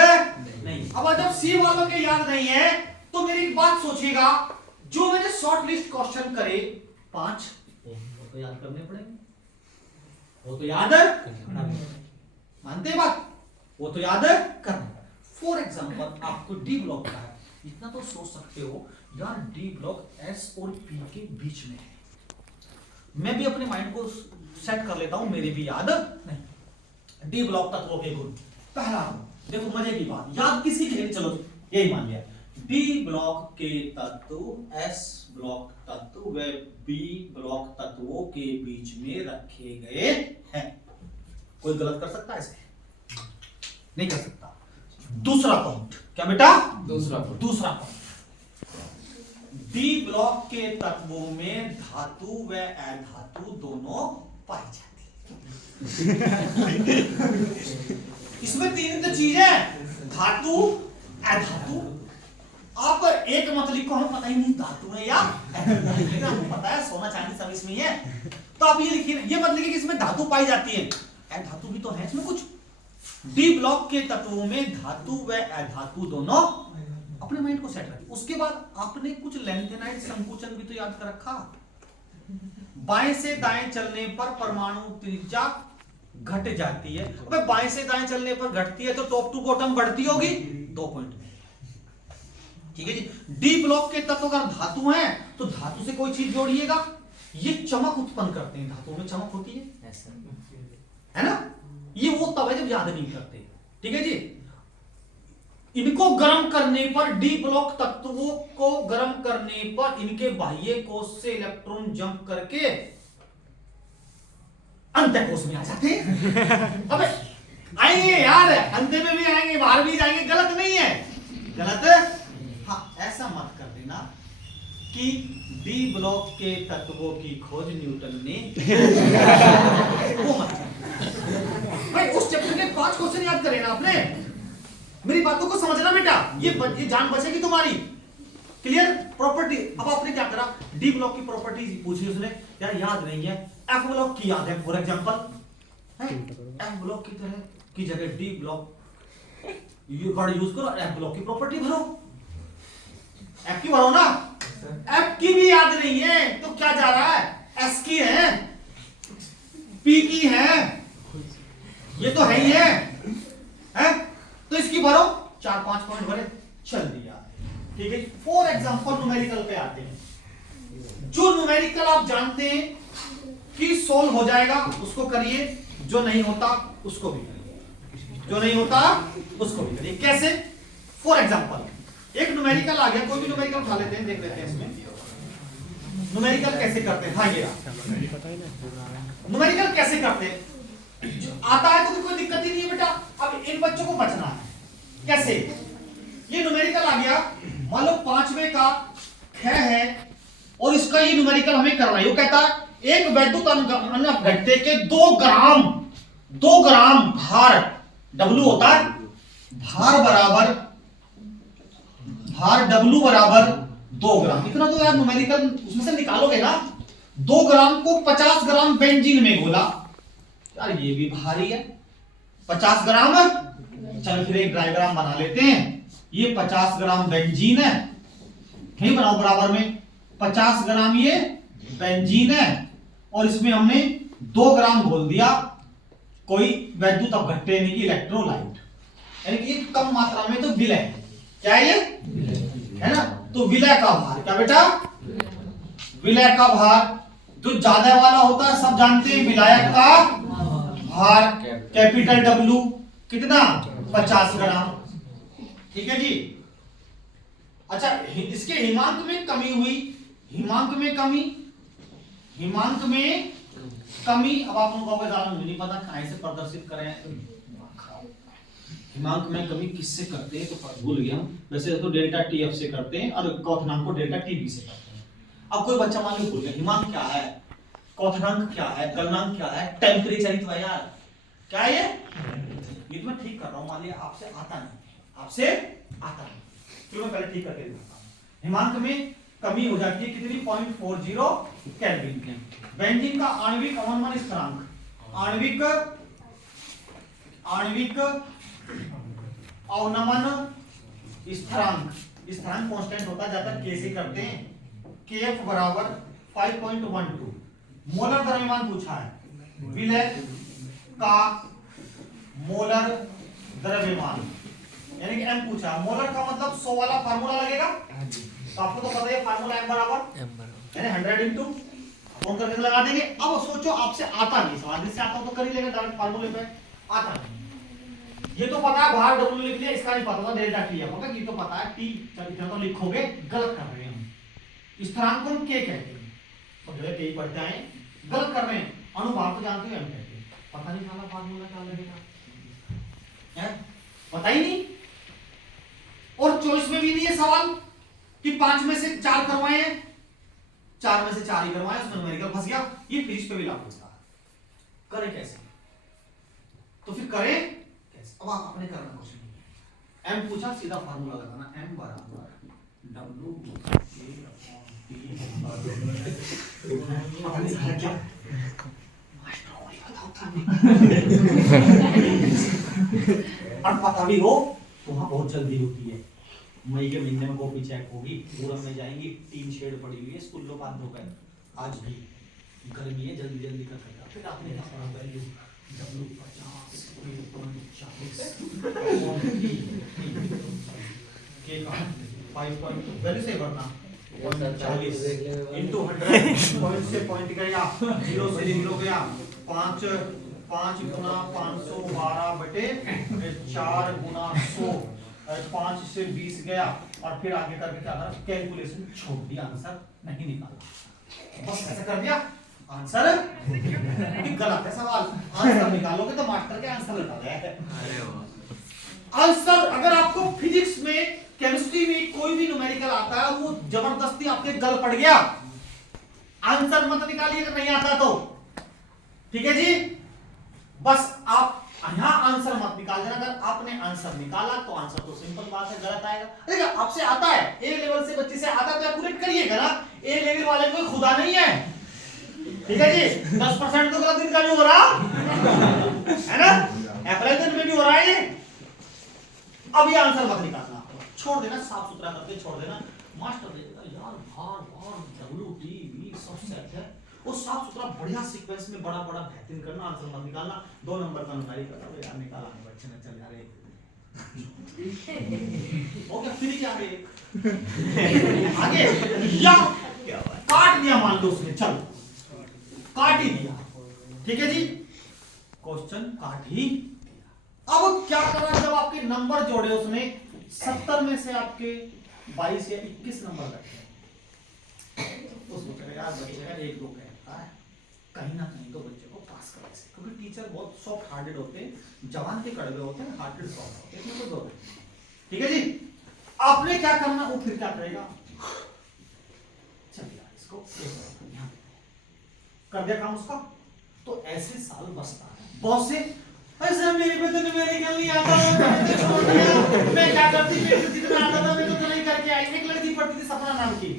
नहीं। अब जब सी वालों के याद नहीं है तो मेरी एक बात सोचिएगा, जो मैंने शॉर्ट लिस्ट क्वेश्चन करे 5, वो तो याद करने पड़ेंगे, वो तो याद मानते हैं बात, वो तो याद करना। फॉर एग्जांपल आपको डी ब्लॉक का है, इतना तो सोच सकते हो यार डी ब्लॉक एस और पी के बीच में है, मैं भी अपने माइंड को सेट कर लेता हूं, मेरे भी याद नहीं। डी ब्लॉक तत्वों के गुण, पहला देखो मजे की बात, याद किसी के लिए, चलो यही मान लिया, डी ब्लॉक के तत्व एस ब्लॉक तत्व व बी ब्लॉक तत्वों के बीच में रखे गए हैं। कोई गलत कर सकता है इसे? नहीं कर सकता। दूसरा पॉइंट क्या बेटा? दूसरा पॉइंट, डी ब्लॉक के तत्वों में धातु व अधातु दोनों पाई जाती है। इसमें 3 तो चीजें, धातु अधातु। आप एक मत लिखो हमें पता ही नहीं धातु है या हमें पता है सोना चांदी सब इसमें है, तो आप ये लिखिए, ये मत लिखिए कि इसमें धातु पाई जाती है, अधातु भी तो है इसमें कुछ। डी ब्लॉक के तत्वों में धातु व अधातु दोनों, अपने माइंड को सेट रखिए। उसके बाद आपने कुछ लेंथेनाइड संकुचन भी तो याद कर रखा, बाएं से दाएं चलने पर परमाणु त्रिज्या घट जाती है। अबे बाएं से दाएं चलने पर घटती है तो टॉप टू बॉटम बढ़ती होगी 2 पॉइंट में, ठीक है जी। डी ब्लॉक के तत्व अगर धातु हैं तो धातु से कोई चीज जोड़िएगा, ये चमक उत्पन्न करते हैं, धातुओं में चमक होती है ना, ये वो तब है जब याद नहीं करते, ठीक है जी। इनको गर्म करने पर डी ब्लॉक तत्वों को गर्म करने पर इनके बाह्य कोश से इलेक्ट्रॉन जंप करके अंत कोश में आ जाते हैं। अबे आएंगे यार, अंत में भी आएंगे, बाहर भी जाएंगे, गलत नहीं है। गलत? हाँ, ऐसा मत कर देना कि डी ब्लॉक के तत्वों की खोज न्यूटन ने वो मत कर। भाई उस चैप्टर के 5 क्वेश्चन याद करें ना आपने, मेरी बातों को समझना बेटा, ये जान बचेगी तुम्हारी। क्लियर? प्रॉपर्टी, अब आपने क्या करा, डी ब्लॉक की प्रॉपर्टी पूछी उसने, यार याद नहीं है, एफ ब्लॉक की याद है फॉर एग्जांपल, एफ ब्लॉक की तरह की जगह डी ब्लॉक वर्ड यूज करो, एफ ब्लॉक की प्रॉपर्टी भरो, एफ की भरो ना, एफ की भी याद नहीं है तो क्या जा रहा है, एस की है, पी की है, ये तो है ही है? तो इसकी भरो, 4-5 पॉइंट भरे, चल दिया। ठीक है, फॉर एग्जांपल न्यूमेरिकल पे आते हैं। जो न्यूमेरिकल आप जानते हैं कि सोल्व हो जाएगा उसको करिए, जो नहीं होता उसको भी करिए, जो नहीं होता उसको भी करिए। कैसे? फॉर एग्जांपल एक न्यूमेरिकल आ गया, कोई भी न्यूमेरिकल उठा लेते हैं, देख लेते हैं इसमें न्यूमेरिकल कैसे करते हैं। हाँ, ये न्यूमेरिकल कैसे करते हैं, आता है तो कोई दिक्कत ही नहीं है बेटा। अब इन बच्चों को बचना है। कैसे? ये न्यूमेरिकल आ गया, मान लो 5वें का ख है और इसका ये न्यूमेरिकल हमें करना है। वो कहता है एक वैद्युत घटते के 2 ग्राम भार W होता है, भार W बराबर 2 ग्राम। इतना तो यार न्यूमेरिकल उसमें से निकालोगे ना। 2 ग्राम को 50 ग्राम बेंजीन में घोला, यार ये भी भारी है, 50 ग्राम। चल फिर एक डायग्राम बना लेते हैं, ये 50 ग्राम बेंजीन है, कहीं बनाओ बराबर में, 50 ग्राम ये बेंजीन है और इसमें हमने 2 ग्राम घोल दिया कोई वैद्युत अपघट्य यानी कि इलेक्ट्रोलाइट, यानी कि ये कम मात्रा में तो विलय, क्या है ये, है ना। तो विलय का भार क्या बेटा, विलय का भार जो ज्यादा वाला होता है सब जानते हैं, विलायक का भार कैपिटल W कितना, 50 ग्राम। ठीक है जी। अच्छा, इसके हिमांक में कमी हुई, हिमांक में कमी, अब आप लोगों को ज्यादा मुझे नहीं पता कहां से प्रदर्शित करें, हिमांक में कमी किससे करते हैं तो भूल गया, वैसे तो डेल्टा TF से करते हैं और क्वथनांक को डेल्टा TB से करते हैं। अब कोई बच्चा मान लो भूल गया हिमांक क्या है, क्वथनांक क्या है, गलनांक क्या है, टेम्परेचर ही तो है यार, क्या है ये तो मैं ठीक कर रहा हूं, मान लिया आपसे आता नहीं, चलो मैं पहले ठीक करके दिखाता हूं। हिमांक में कमी हो जाती है कितनी, 0.40 केल्विन। बेंजीन का आणविक अवनमन स्थिरांक, आणविक अवनमन स्थिरांक कांस्टेंट होता जाता है, कैसे करते हैं, Kf बराबर 5.12। मोलर द्रव्यमान पूछा है, विलय का मोलर द्रव्यमान यानी कि M पूछा, मोलर का मतलब 100 वाला फार्मूला लगेगा, तो आपको तो पता है फार्मूला M बराबर यानी 100 इंटू फोन करके लगा देंगे। अब सोचो आपसे आता नहीं सवाल, जिससे आता तो कर ही लेगा डायरेक्ट फार्मूले पे, आता नहीं, ये तो पता है भार W लिख लिया, इसका नहीं पता था डेल्टा T होगा, ये तो पता है T, चल इतना तो लिखोगे, गलत कर रहे हैं हम। स्थिरांक को हम K कहते हैं, तो गलत यही पढ़ते आए, गलत कर रहे हैं। अनुभार तो जानते हैं हम कहते हैं, पता नहीं था फार्मूला क्या लगेगा, है पता ही नहीं। और चॉइस में भी नहीं है सवाल कि 5 में से 4 करवाए हैं, 4 में से 4 ही करवाए, उसमें न्यूमेरिकल फंस गया। ये फिजिक्स पे भी लागू होता है, करें कैसे, तो फिर करें कैसे, अब आप अपने करना कुछ नहीं, M पूछा सीधा फार्मूला लगाना, M बराबर W और पता भी हो तो वहां बहुत जल्दी होती है, मई के महीने में कॉपी चेक होगी, पूरब में जाएंगी, 3 शेड पड़ी हुई है, स्कूल लोग बात होगा, आज भी गर्मी है, जल्दी जल्दी कर देगा। फिर आपने क्या पढ़ा, वैल्यू W 50 के का 5 वैल्यू से भरना 40 into 100 पॉइंट से पॉइंट गया, 0 से 0 गया, 5 गुना 500 12 बटे 4 गुना 100 5 से 20 गया और फिर आगे करके क्या करा, कैलकुलेशन छोड़ दिया, आंसर नहीं निकाला, बस ऐसा कर दिया आंसर गलत है सवाल, आंसर निकालोगे तो मास्टर के आंसर लगा है। आंसर अगर आपको फिजिक्स में केमिस्ट्री में कोई भी न्यूमेरिकल आता है वो जबरदस्ती आपके गल पड़ गया, आंसर मत निकालिए अगर नहीं आता तो, ठीक है जी। बस आप यहां आंसर मत निकाल देना, अगर आपने आंसर निकाला तो आंसर तो सिंपल बात है गलत आएगा। अरे आपसे आता है, ए लेवल से बच्चे से आता है तो एक्यूरेट करिएगा ना, ए लेवल वाले कोई खुदा नहीं है, ठीक है जी। 10% तो गलत इनका भी हो रहा है ना, एप्लाइजन में भी हो रहा है ये। अब ये आंसर मत निकालना, छोड़ देना, साफ सुथरा करके छोड़ देना। मास्टर देगा यार भार भार WTV सब सेट है, वो साफ सुथरा बढ़िया सीक्वेंस में बड़ा बड़ा बेहतरीन करना, आंसर मत निकालना। 2 नंबर का नंबर करना यार, निकाला नहीं बच्चे ने, चल यार हो गया, फिर क्या है आगे या काट दिया, मान लो उसने, चल काट ही दिया, ठीक है जी, क्वेश्चन काट ही दिया। अब क्या करना, जब आपके नंबर जोड़े उसने 70 में से आपके 22 या 21 नंबर रखे, तो सोच रहे यार बच्चे का 1-2 कहता है, कहीं ना कहीं तो बच्चे को पास करा से, क्योंकि टीचर बहुत सॉफ्ट हार्टेड होते हैं, जवान के कड़वे होते हैं, हार्टेड सॉफ्ट होते हैं, इसमें तो दो, ठीक है जी। आपने क्या करना, वो फिर क्या करेगा, चलिए इसको कर दिया काम उसका, तो ऐसे साल बसता है। बहुत से ऐसे मेरे पे तो न्यूमेरिकल नहीं आता, मैंने छोड़ दिया, मैं क्या करती थी, जितना आता था मैं तो नहीं करके आई। एक लड़की पढ़ती थी सपना नाम की,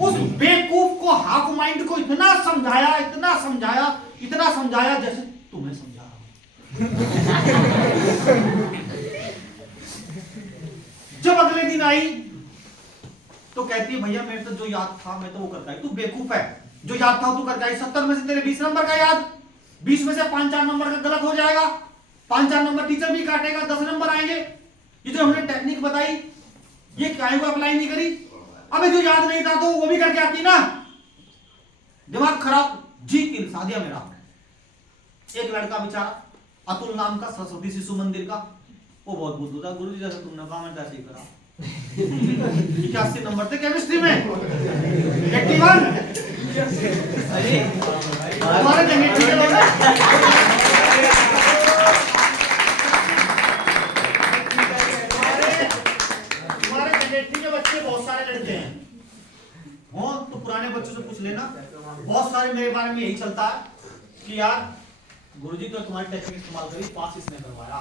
उस बेवकूफ को, हाफ माइंड को इतना समझाया, इतना समझाया, इतना समझाया जैसे तुम्हें समझा रहा हूं। जब अगले दिन आई तो कहती है भैया मैं तो जो याद था मैं तो वो करता है। तू बेवकूफ है, जो याद था तू करके आई। 70 में से तेरे 20 नंबर का याद, 20 में से 5-4 नंबर का गलत हो जाएगा, 5-4 नंबर टीचर भी काटेगा, 10 नंबर आएंगे। ये जो हमने टेक्निक बताई ये क्या को अप्लाई नहीं करी, अबे जो याद नहीं था तो वो भी करके आती ना, दिमाग खराब जी किल सा दिया मेरा। एक लड़का बेचारा अतुल नाम का, सरस्वती शिशु मंदिर का, वो बहुत बुद्धू था, गुरुजी जैसे तुमने कहा मैं ऐसे ही करा। 81 नंबर थे केमिस्ट्री में, 81 हमारे जनरेशन के लोग हमारे जनरेशन के बच्चे बहुत सारे लड़के हैं, हो तो पुराने बच्चों से पूछ लेना, बहुत सारे मेरे बारे में यही चलता है कि यार गुरुजी तो तुम्हारी टेक्निक इस्तेमाल करी, पास इसने करवाया,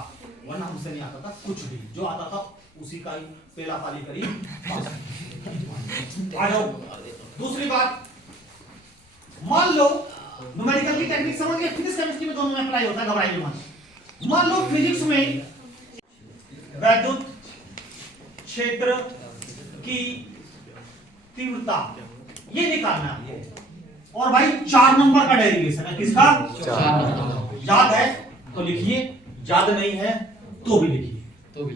वरना हमसे नहीं आता था कुछ भी, जो आता था उसी का ही पेला पाली करी। आ जाओ दूसरी बात, मान लो न्यूमेरिकल की टेक्निक समझ गए, फिजिक्स केमिस्ट्री में दोनों में अप्लाई होता है, घबराइए मत। मान लो फिजिक्स में वैद्युत क्षेत्र की तीव्रता ये निकालना है, और भाई 4 नंबर का डेरिवेशन है, किसका? 4। याद है तो लिखिए, याद नहीं है तो भी लिखिए, तो भी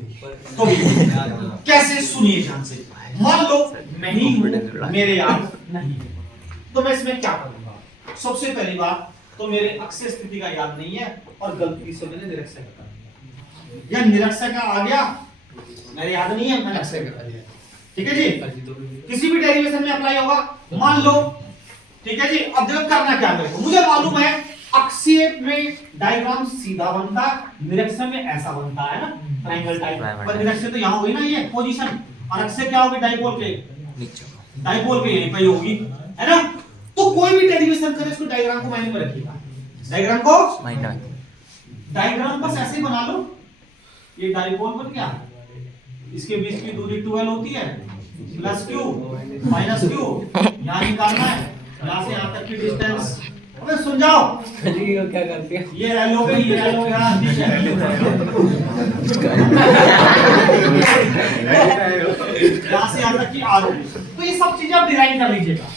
कैसे सुनिए ध्यान से। मान लो नहीं हूं, मेरे याद नहीं है, तो मैं इसमें क्या करूंगा? सबसे पहली बात तो मेरे अक्षय स्थिति का याद नहीं है और गलती से मैंने निरक्षय कर दिया, या निरक्षय का आ गया, मेरे याद नहीं है, मैंने अक्षय कर दिया, ठीक है जी। किसी भी डेरिवेशन में अप्लाई होगा, मान लो, ठीक है जी। अब देखो करना क्या मेरे को, मुझे मालूम है अक्षीय में डायग्राम सीधा बनता है, निरक्षय में ऐसा बनता है ना, ट्रायंगल टाइप, पर निरक्षय तो यहाँ हुई ना ये पोजीशन, और अक्षय क्या होगी? डायपोल के नीचे, डायपोल के यहीं पे होगी, है ना। तो कोई भी डेरिवेशन करे उसको डायग्राम को माइंड में रखिएगा, डायग्राम को माइंड में, डायग्राम बस ऐसे ही बना लो, ये डायपोल बन गया, इसके बीच की दूरी 12 होती है, प्लस क्यू माइनस क्यू, यहाँ निकालना है, यहाँ से यहाँ तक की डिस्टेंस। अबे सुन जाओ जी, क्या करते हैं ये एलो पे, ये एलो यहाँ नीचे यहाँ से यहाँ तक की आर, तो ये सब चीजें आप डिजाइन कर लीजिएगा,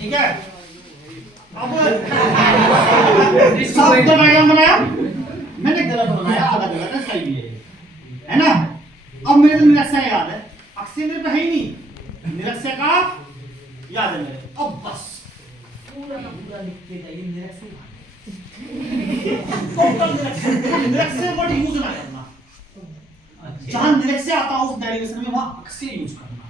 ठीक है। अब सब तो डायग्राम बनाया मैंने, गलत बनाया, आधा गलत है, सही है ना। अब मेरे निरक्षय याद है, अक्षय मेरे पे है ही नहीं, निरक्षय का याद है मेरे। अब बस पूरा का पूरा लिख के जाइए निरक्षय, टोटल निरक्षय वर्ड यूज ना करना। अच्छा जहां डायरेक्ट से आता है उस डेरिवेशन में वहां अक्षय यूज करना,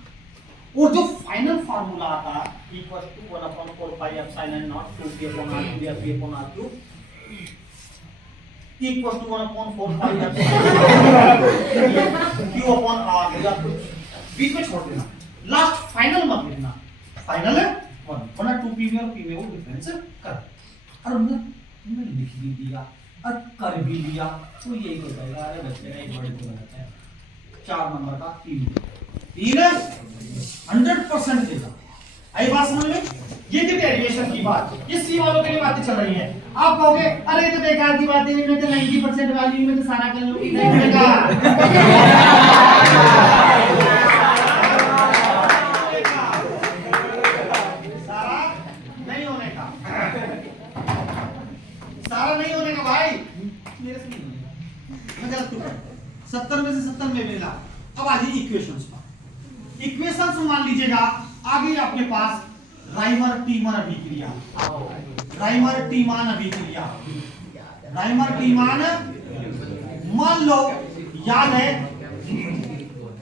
और जो फाइनल फार्मूला आता है equal to 1/4 pi epsilon not 2p upon r या p upon r cube equal to 1/4 pi epsilon q upon r या बीच में छोड़ देना, लास्ट फाइनल मत लिखना, फाइनल है 1 वरना 2p में और p में वो डिफरेंस कर, और हमने लिख भी दिया और कर भी लिया तो यही हो जाएगा। अरे बच्चे ने एक बड़े को गलत है, 4 नंबर का 3 100% देगा। आई बात समझ में? ये थी डेरिवेशन की बात, ये सी वालों के लिए बातें चल रही हैं। आप कहोगे अरे ये तो बेकार की बात है, इनमें तो 90% वैल्यू में तो सारा कर लूंगी, नहीं मिलेगा। सारा नहीं होने का, सारा नहीं होने का भाई, मेरे से नहीं होने का, मैं गलत क्यों कर, 70 में से 70 में मिला। अब आ जाइए इक्वेशंस पर। इक्वेशंस मान लीजिएगा आगे आपके पास राइमर टीमान अभिक्रिया, राइमर टीमान अभिक्रिया, राइमर टीमान मान लो याद है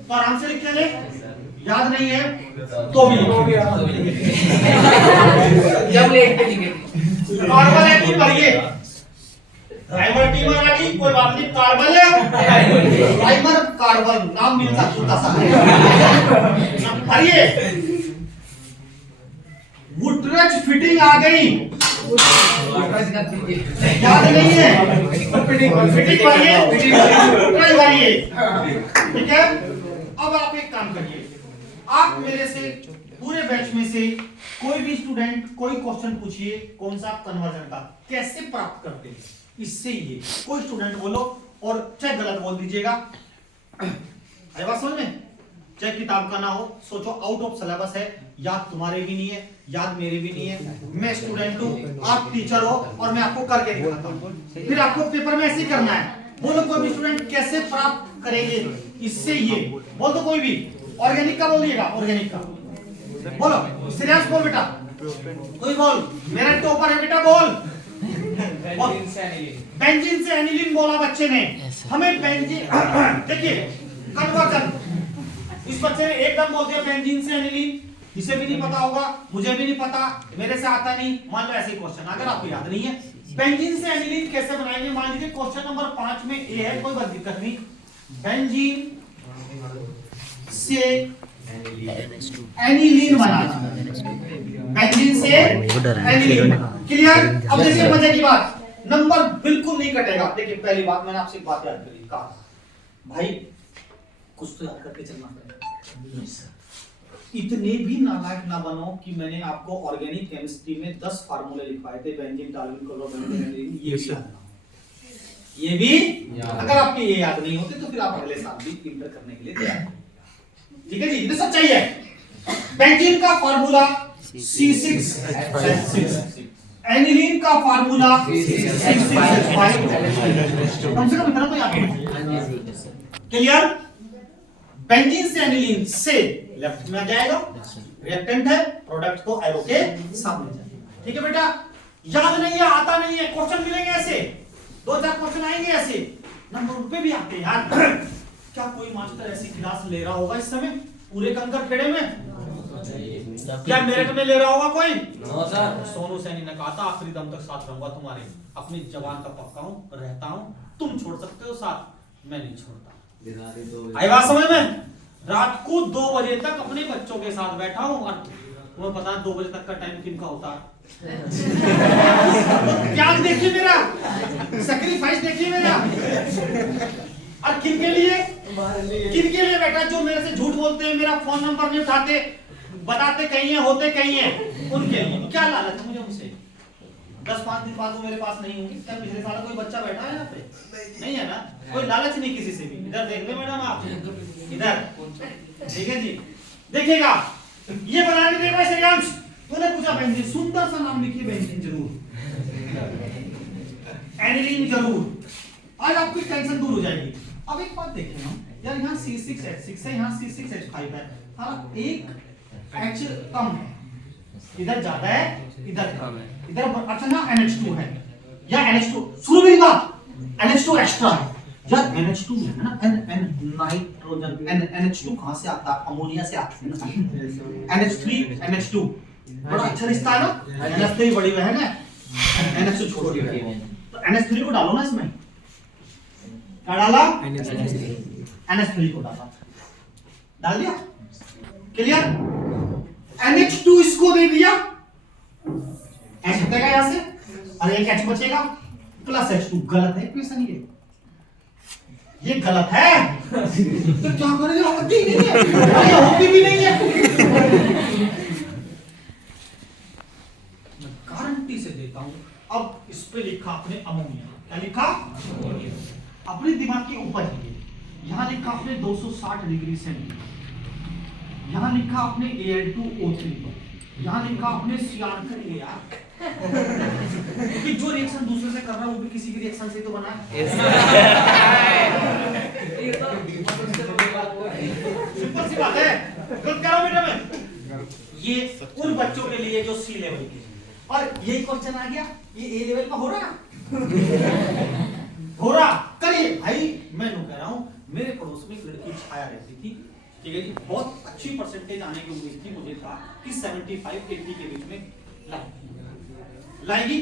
तो आराम से लिख ले, याद नहीं है तो भी जब लेट पे लिखे कार्बन है कि पढ़िए, राइमर टीमान आ गई कोई बात नहीं, कार्बन है राइमर कार्बन नाम मिलता जुलता सा पढ़िए। वुडरच फिटिंग आ गई, याद नहीं है फिटिंग पढ़िए, वुडरच पढ़िए, ठीक है। अब आप एक काम करिए, आप मेरे से पूरे बैच में से कोई भी स्टूडेंट कोई क्वेश्चन पूछिए कौन सा कन्वर्जन का कैसे प्राप्त करते हैं, इससे ये कोई स्टूडेंट बोलो और चाहे गलत बोल दीजिएगा, अरे बात समझ में, चाहे किताब का ना हो, सोचो आउट ऑफ सिलेबस है, याद तुम्हारे भी नहीं है, याद मेरे भी नहीं है, मैं स्टूडेंट हूँ आप टीचर हो और मैं आपको करके दिखाता हूँ, फिर आपको पेपर में ऐसे ही करना है। बोलो कोई भी स्टूडेंट कैसे प्राप्त करेंगे, इससे ये बोल दो कोई भी, ऑर्गेनिक का बोलिएगा, ऑर्गेनिक का बोलो, सीरियस बोल बेटा, कोई बोल, मेरा टॉपर है बेटा बोल, बेंजीन से एनिलीन बोला बच्चे ने, हमें बेंजीन देखिए कन्वर्जन, इस बच्चे ने एकदम बोल दिया बेंजीन से एनिलीन, इसे भी नहीं पता होगा, मुझे भी नहीं पता, मेरे से आता नहीं, मान लो ऐसे ही क्वेश्चन अगर आपको याद नहीं है, बेंजीन से एनिलीन कैसे बनाएंगे, मान लीजिए क्वेश्चन नंबर 5 में ए है, कोई बात दिक्कत नहीं, बेंजीन से एनिलीन बनाना, बेंजीन से एनिलीन, क्लियर। अब देखिए मजे की बात, नंबर बिल्कुल नहीं कटेगा। देखिए पहली बात मैंने आपसे एक बात याद करी, कहा भाई कुछ तो याद करके चलना पड़ेगा, इतने भी नालायक ना बनो कि मैंने आपको ऑर्गेनिक केमिस्ट्री में 10 फार्मूले लिखवाए थे, बेंजीन टालविन क्लोरोबेंजीन, ये भी याद, ये भी अगर आपके ये याद नहीं होते तो फिर आप अगले साल भी इंटर करने के लिए तैयार, ठीक है जी, ये सच्चाई है। बेंजीन का फार्मूला C6H6, एनिलीन का फार्मूला C6H5, कम से कम इतना तो याद है, क्लियर। बेंजीन से एनिलीन से लेफ्ट में आ जाएगा, रिएक्टेंट है, प्रोडक्ट को एरो के सामने जाएगा, ठीक है बेटा। याद नहीं है, आता नहीं है, क्वेश्चन मिलेंगे ऐसे, 2-4 क्वेश्चन आएंगे ऐसे, नंबर पे भी आते हैं यार। क्या कोई मास्टर ऐसी क्लास ले रहा होगा इस समय पूरे कंकर खेड़े में, क्या मेरिट में ले रहा होगा कोई? नो सर, सोनू सैनी ने कहा था आखिरी दम तक साथ रहूंगा तुम्हारे, अपनी जवान का पक्का हूं, रहता हूं, तुम छोड़ सकते हो साथ, मैं नहीं छोड़ता। आई बात समझ में? रात को 2 बजे तक अपने बच्चों के साथ बैठा हूं, और तुम्हें पता है 2 बजे तक का टाइम किनका होता है? त्याग देखिए मेरा, सैक्रिफाइस देखिए मेरा, और किनके लिए? किनके लिए बेटा? जो मेरे से झूठ बोलते हैं, मेरा फोन नंबर नहीं उठाते, बताते कहीं है होते कहीं है, उनके लिए। क्या लालच है मुझे उनसे? 10-5 दिन बाद वो मेरे पास नहीं होंगे, क्या पिछले साल कोई बच्चा बैठा है यहाँ पे? नहीं है ना, कोई लालच नहीं किसी से भी। इधर देख ले मैडम आप, इधर, ठीक है जी। देखिएगा ये बनाने के बाद श्रेयांश तूने पूछा बेंजीन, सुंदर सा नाम लिखिए, बेंजीन जरूर, एनिलीन जरूर, आज आपकी टेंशन दूर हो जाएगी। अब एक बात देखिए ना यार, यहाँ C6H6 है, यहाँ C6H5 है, सारा एक H कम है, इधर ज्यादा है, इधर कम है, इधर अच्छा ना NH2 है, या NH2 शुरू में बात NH2 एक्स्ट्रा है, यार NH2 है ना, N नाइट्रोजन, NH2 कहाँ से आता है? अमोनिया से आता है ना। NH3 NH2 बड़ा अच्छा रिश्ता है ना। NH3 बड़ी बहन है, NH2 छोटी बहन है। तो NH3 को डालो ना इसमें, क्या डाला? NH3 को डाला, डाल दिया, क्लियर। NH2 इसको दे दिया, H हटेगा यहाँ से और एक H बचेगा प्लस H2। गलत है इक्वेशन ये गलत है। तो क्या करेंगे? होती ही नहीं है, होती भी नहीं है। मैं गारंटी से देता हूं। अब इस पे लिखा आपने अमोनिया, क्या लिखा? अपने दिमाग के ऊपर ही यहां लिखा आपने 260 डिग्री सेंटीग्रेड, यहां लिखा आपने Al2O3 पर, यहां लिखा आपने सियान कर लिया यार। क्योंकि जो रिएक्शन दूसरे से कर रहा है वो भी किसी के रिएक्शन से तो बना है। सिंपल सी बात है। गलत क्या बेटा मैं? ये उन बच्चों के लिए जो सी लेवल के, और यही क्वेश्चन आ गया, ये ए लेवल का हो रहा हो रहा करिए भाई। मैं कह रहा हूं, मेरे पड़ोस में एक लड़की छाया रहती थी, ठीक है जी, बहुत अच्छी परसेंटेज आने की उम्मीद थी, मुझे था कि 75-80 के बीच में लाएगी,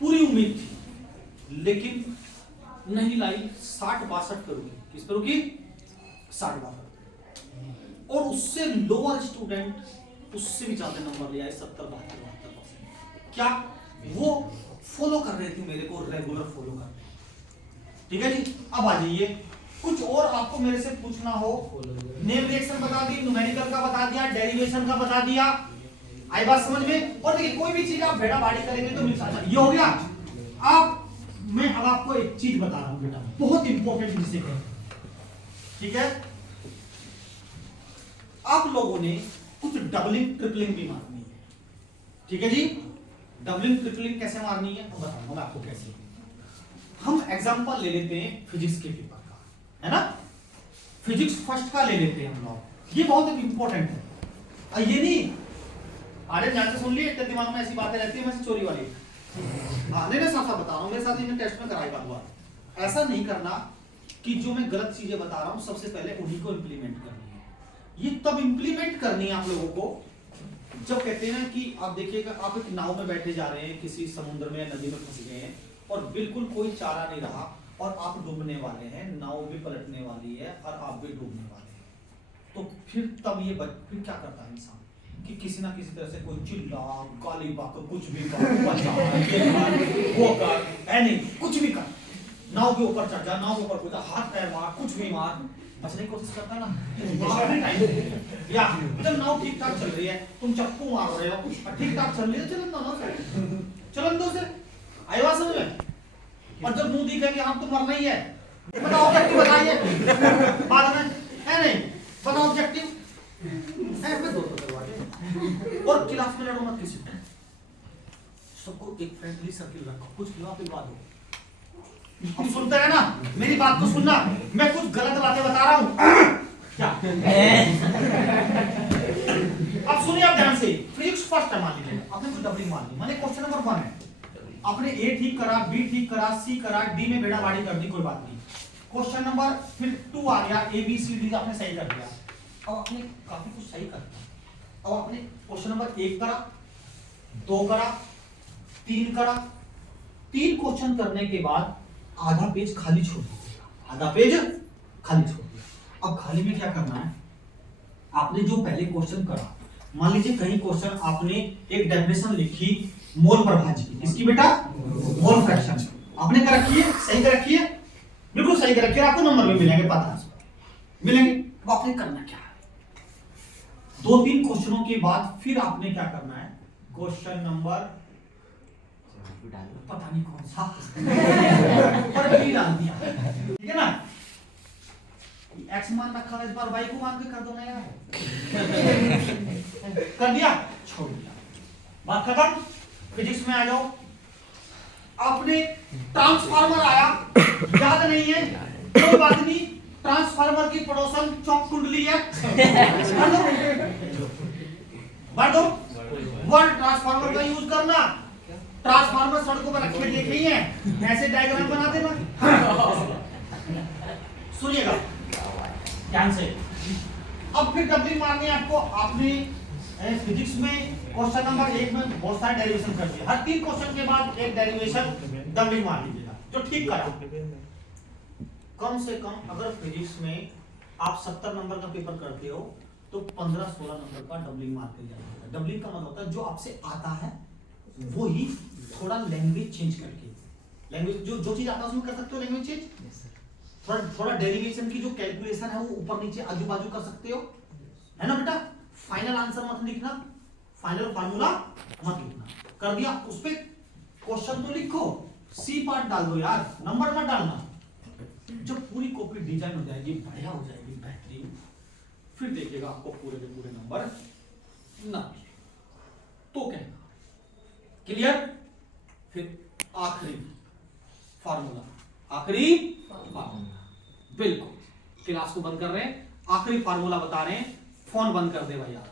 पूरी उम्मीद थी, लेकिन नहीं लाई। 60-62 करूंगी, किस पर रुकी? 60-62। और उससे लोअर स्टूडेंट उससे भी ज्यादा नंबर ले आए, 70-72%। क्या वो फॉलो कर रहे थे मेरे को, रेगुलर फॉलो कर रहे, ठीक है जी। अब आ जाइए, कुछ और आपको मेरे से पूछना हो, नेम रिएक्शन बता दी, न्यूमेरिकल का बता दिया, डेरिवेशन का बता दिया, आई बात समझ में। और देखिए कोई भी चीज आप भेड़ा बाड़ी करेंगे तो मिल सकता है, ये हो गया। आप मैं अब आपको एक चीज बता रहा हूं बेटा, बहुत इंपॉर्टेंट जिसे कहते हैं, ठीक है। आप लोगों ने कुछ डबलिंग ट्रिपलिंग भी मारनी है, ठीक है जी। डबलिंग ट्रिपलिंग कैसे मारनी है बताऊंगा मैं आपको कैसे। हम एग्जांपल ले लेते हैं फिजिक्स के पेपर का, है ना। फिजिक्स फर्स्ट का ले लेते हैं हम लोग, ये बहुत इंपॉर्टेंट है। ये नहीं आरे ध्यान से सुन लिए, इतने दिमाग में ऐसी बातें रहती है वैसे चोरी वाली। हाँ नहीं, मैं साफ साफ बता रहा हूँ, मेरे साथ इन्हें टेस्ट में कराई बात हुआ। ऐसा नहीं करना कि जो मैं गलत चीजें बता रहा हूँ सबसे पहले उन्हीं को इम्प्लीमेंट करनी है। ये तब इम्प्लीमेंट करनी है आप लोगों को जब कहते हैं ना कि आप देखिएगा, आप एक नाव में बैठे जा रहे हैं, किसी समुद्र में या नदी में फंस गए हैं और बिल्कुल कोई चारा नहीं रहा और आप डूबने वाले हैं, नाव भी पलटने वाली है और आप भी डूबने वाले हैं। तो फिर तब ये फिर क्या करता है इंसान कि किसी ना किसी तरह से कोई चिल्ला गाली बात कुछ भी कुछ भी कर, नाव के ऊपर चढ़ जा, नाव के ऊपर कूदा, हाथ पैर मार, कुछ भी मार, बचने की कोशिश करता ना। या जब नाव ठीक ठाक चल रही है, तुम चप्पू मार रहे हो, ठीक ठाक चल रही है, चलन दो से आई बात समझ में। और जब मुंह दिखे कि हाँ तुम मरना ही है, बताओ ऑब्जेक्टिव बताइए बाद में, है नहीं, बताओ ऑब्जेक्टिव है। मैं 200 करवाते और क्लास में लड़ो मत किसी को, सबको एक फ्रेंडली सर्किल रखो, कुछ खिलवा पिलवा दो। अब सुनते हैं ना, मेरी बात को सुनना, मैं कुछ गलत बातें बता रहा हूं क्या? अब सुनिए आप ध्यान से। फिजिक्स फर्स्ट है, मान लीजिए आपने कुछ डबलिंग मान ली, माने क्वेश्चन नंबर 1 है, आपने ए ठीक करा, बी ठीक करा, सी करा, डी में बेड़ा बाड़ी कर दी, कोई बात नहीं। क्वेश्चन नंबर फिर 2 आ गया, ए बी सी डी आपने सही कर दिया। अब आपने काफी कुछ सही कर दिया। अब आपने क्वेश्चन नंबर 1 करा, 2 करा, 3 करा। 3 क्वेश्चन करने के बाद आधा पेज खाली छोड़ दिया, आधा पेज खाली छोड़ दिया। अब खाली में क्या करना है, आपने जो पहले क्वेश्चन करा, मान लीजिए कहीं क्वेश्चन आपने एक डेफिनेशन लिखी मोल प्रभाज्य की, इसकी बेटा मोल फ्रैक्शन आपने कर रखी है, सही कर रखी है, बिल्कुल सही कर रखी है, आपको नंबर भी मिलेंगे, पता मिलेंगे। अब आपने करना क्या है, 2-3 क्वेश्चनों के बाद फिर आपने क्या करना है, क्वेश्चन नंबर पता नहीं कौन सा पर भी डाल दिया, ठीक है ना। एक्स मान रखा है, इस बार वाई को मान के कर दो ना यार। कर दिया, छोड़ दिया, बात खत्म। फिजिक्स में आ जाओ, आपने ट्रांसफार्मर आया, याद नहीं है, कोई बात नहीं, ट्रांसफार्मर की पड़ोसन चौक कुंडली है, भर दो। वर्ड ट्रांसफार्मर का यूज करना, ट्रांसफार्मर सड़कों पर रखे देखे ही हैं, ऐसे डायग्राम बना देना, सुनिएगा ध्यान से। अब फिर डबलिंग मारनी है आपको। आपने फिजिक्स में क्वेश्चन नंबर 1 में बहुत सारे डेरिवेशन कर दिए, हर 3 क्वेश्चन के बाद एक डेरिवेशन डबलिंग मार लीजिएगा, जो ठीक करा। कम से कम अगर फिजिक्स में आप 70 नंबर का पेपर करते हो तो 15-16 नंबर का डबलिंग मार के जाइएगा। डबलिंग का मतलब होता है जो आपसे आता है वो ही थोड़ा लैंग्वेज चेंज करके, लैंग्वेज जो चीज आता है उसमें कर सकते हो लैंग्वेज चेंज, थोड़ा डेरिवेशन की जो कैलकुलेशन है वो ऊपर नीचे आजू बाजू कर सकते हो, है ना बेटा। फाइनल आंसर मत लिखना, फाइनल फार्मूला मत लिखना। कर दिया, उस पे क्वेश्चन तो लिखो, सी पार्ट डाल दो यार, नंबर मत डालना। जब पूरी कॉपी डिजाइन हो जाएगी, बढ़िया हो जाएगी, बेहतरीन, फिर देखिएगा आपको पूरे के पूरे नंबर ना तो कहना क्लियर। फिर आखिरी फार्मूला, आखिरी फार्मूला, बिल्कुल क्लास को बंद कर रहे हैं, आखिरी फार्मूला बता रहे हैं। फोन बंद कर दे भाई आप।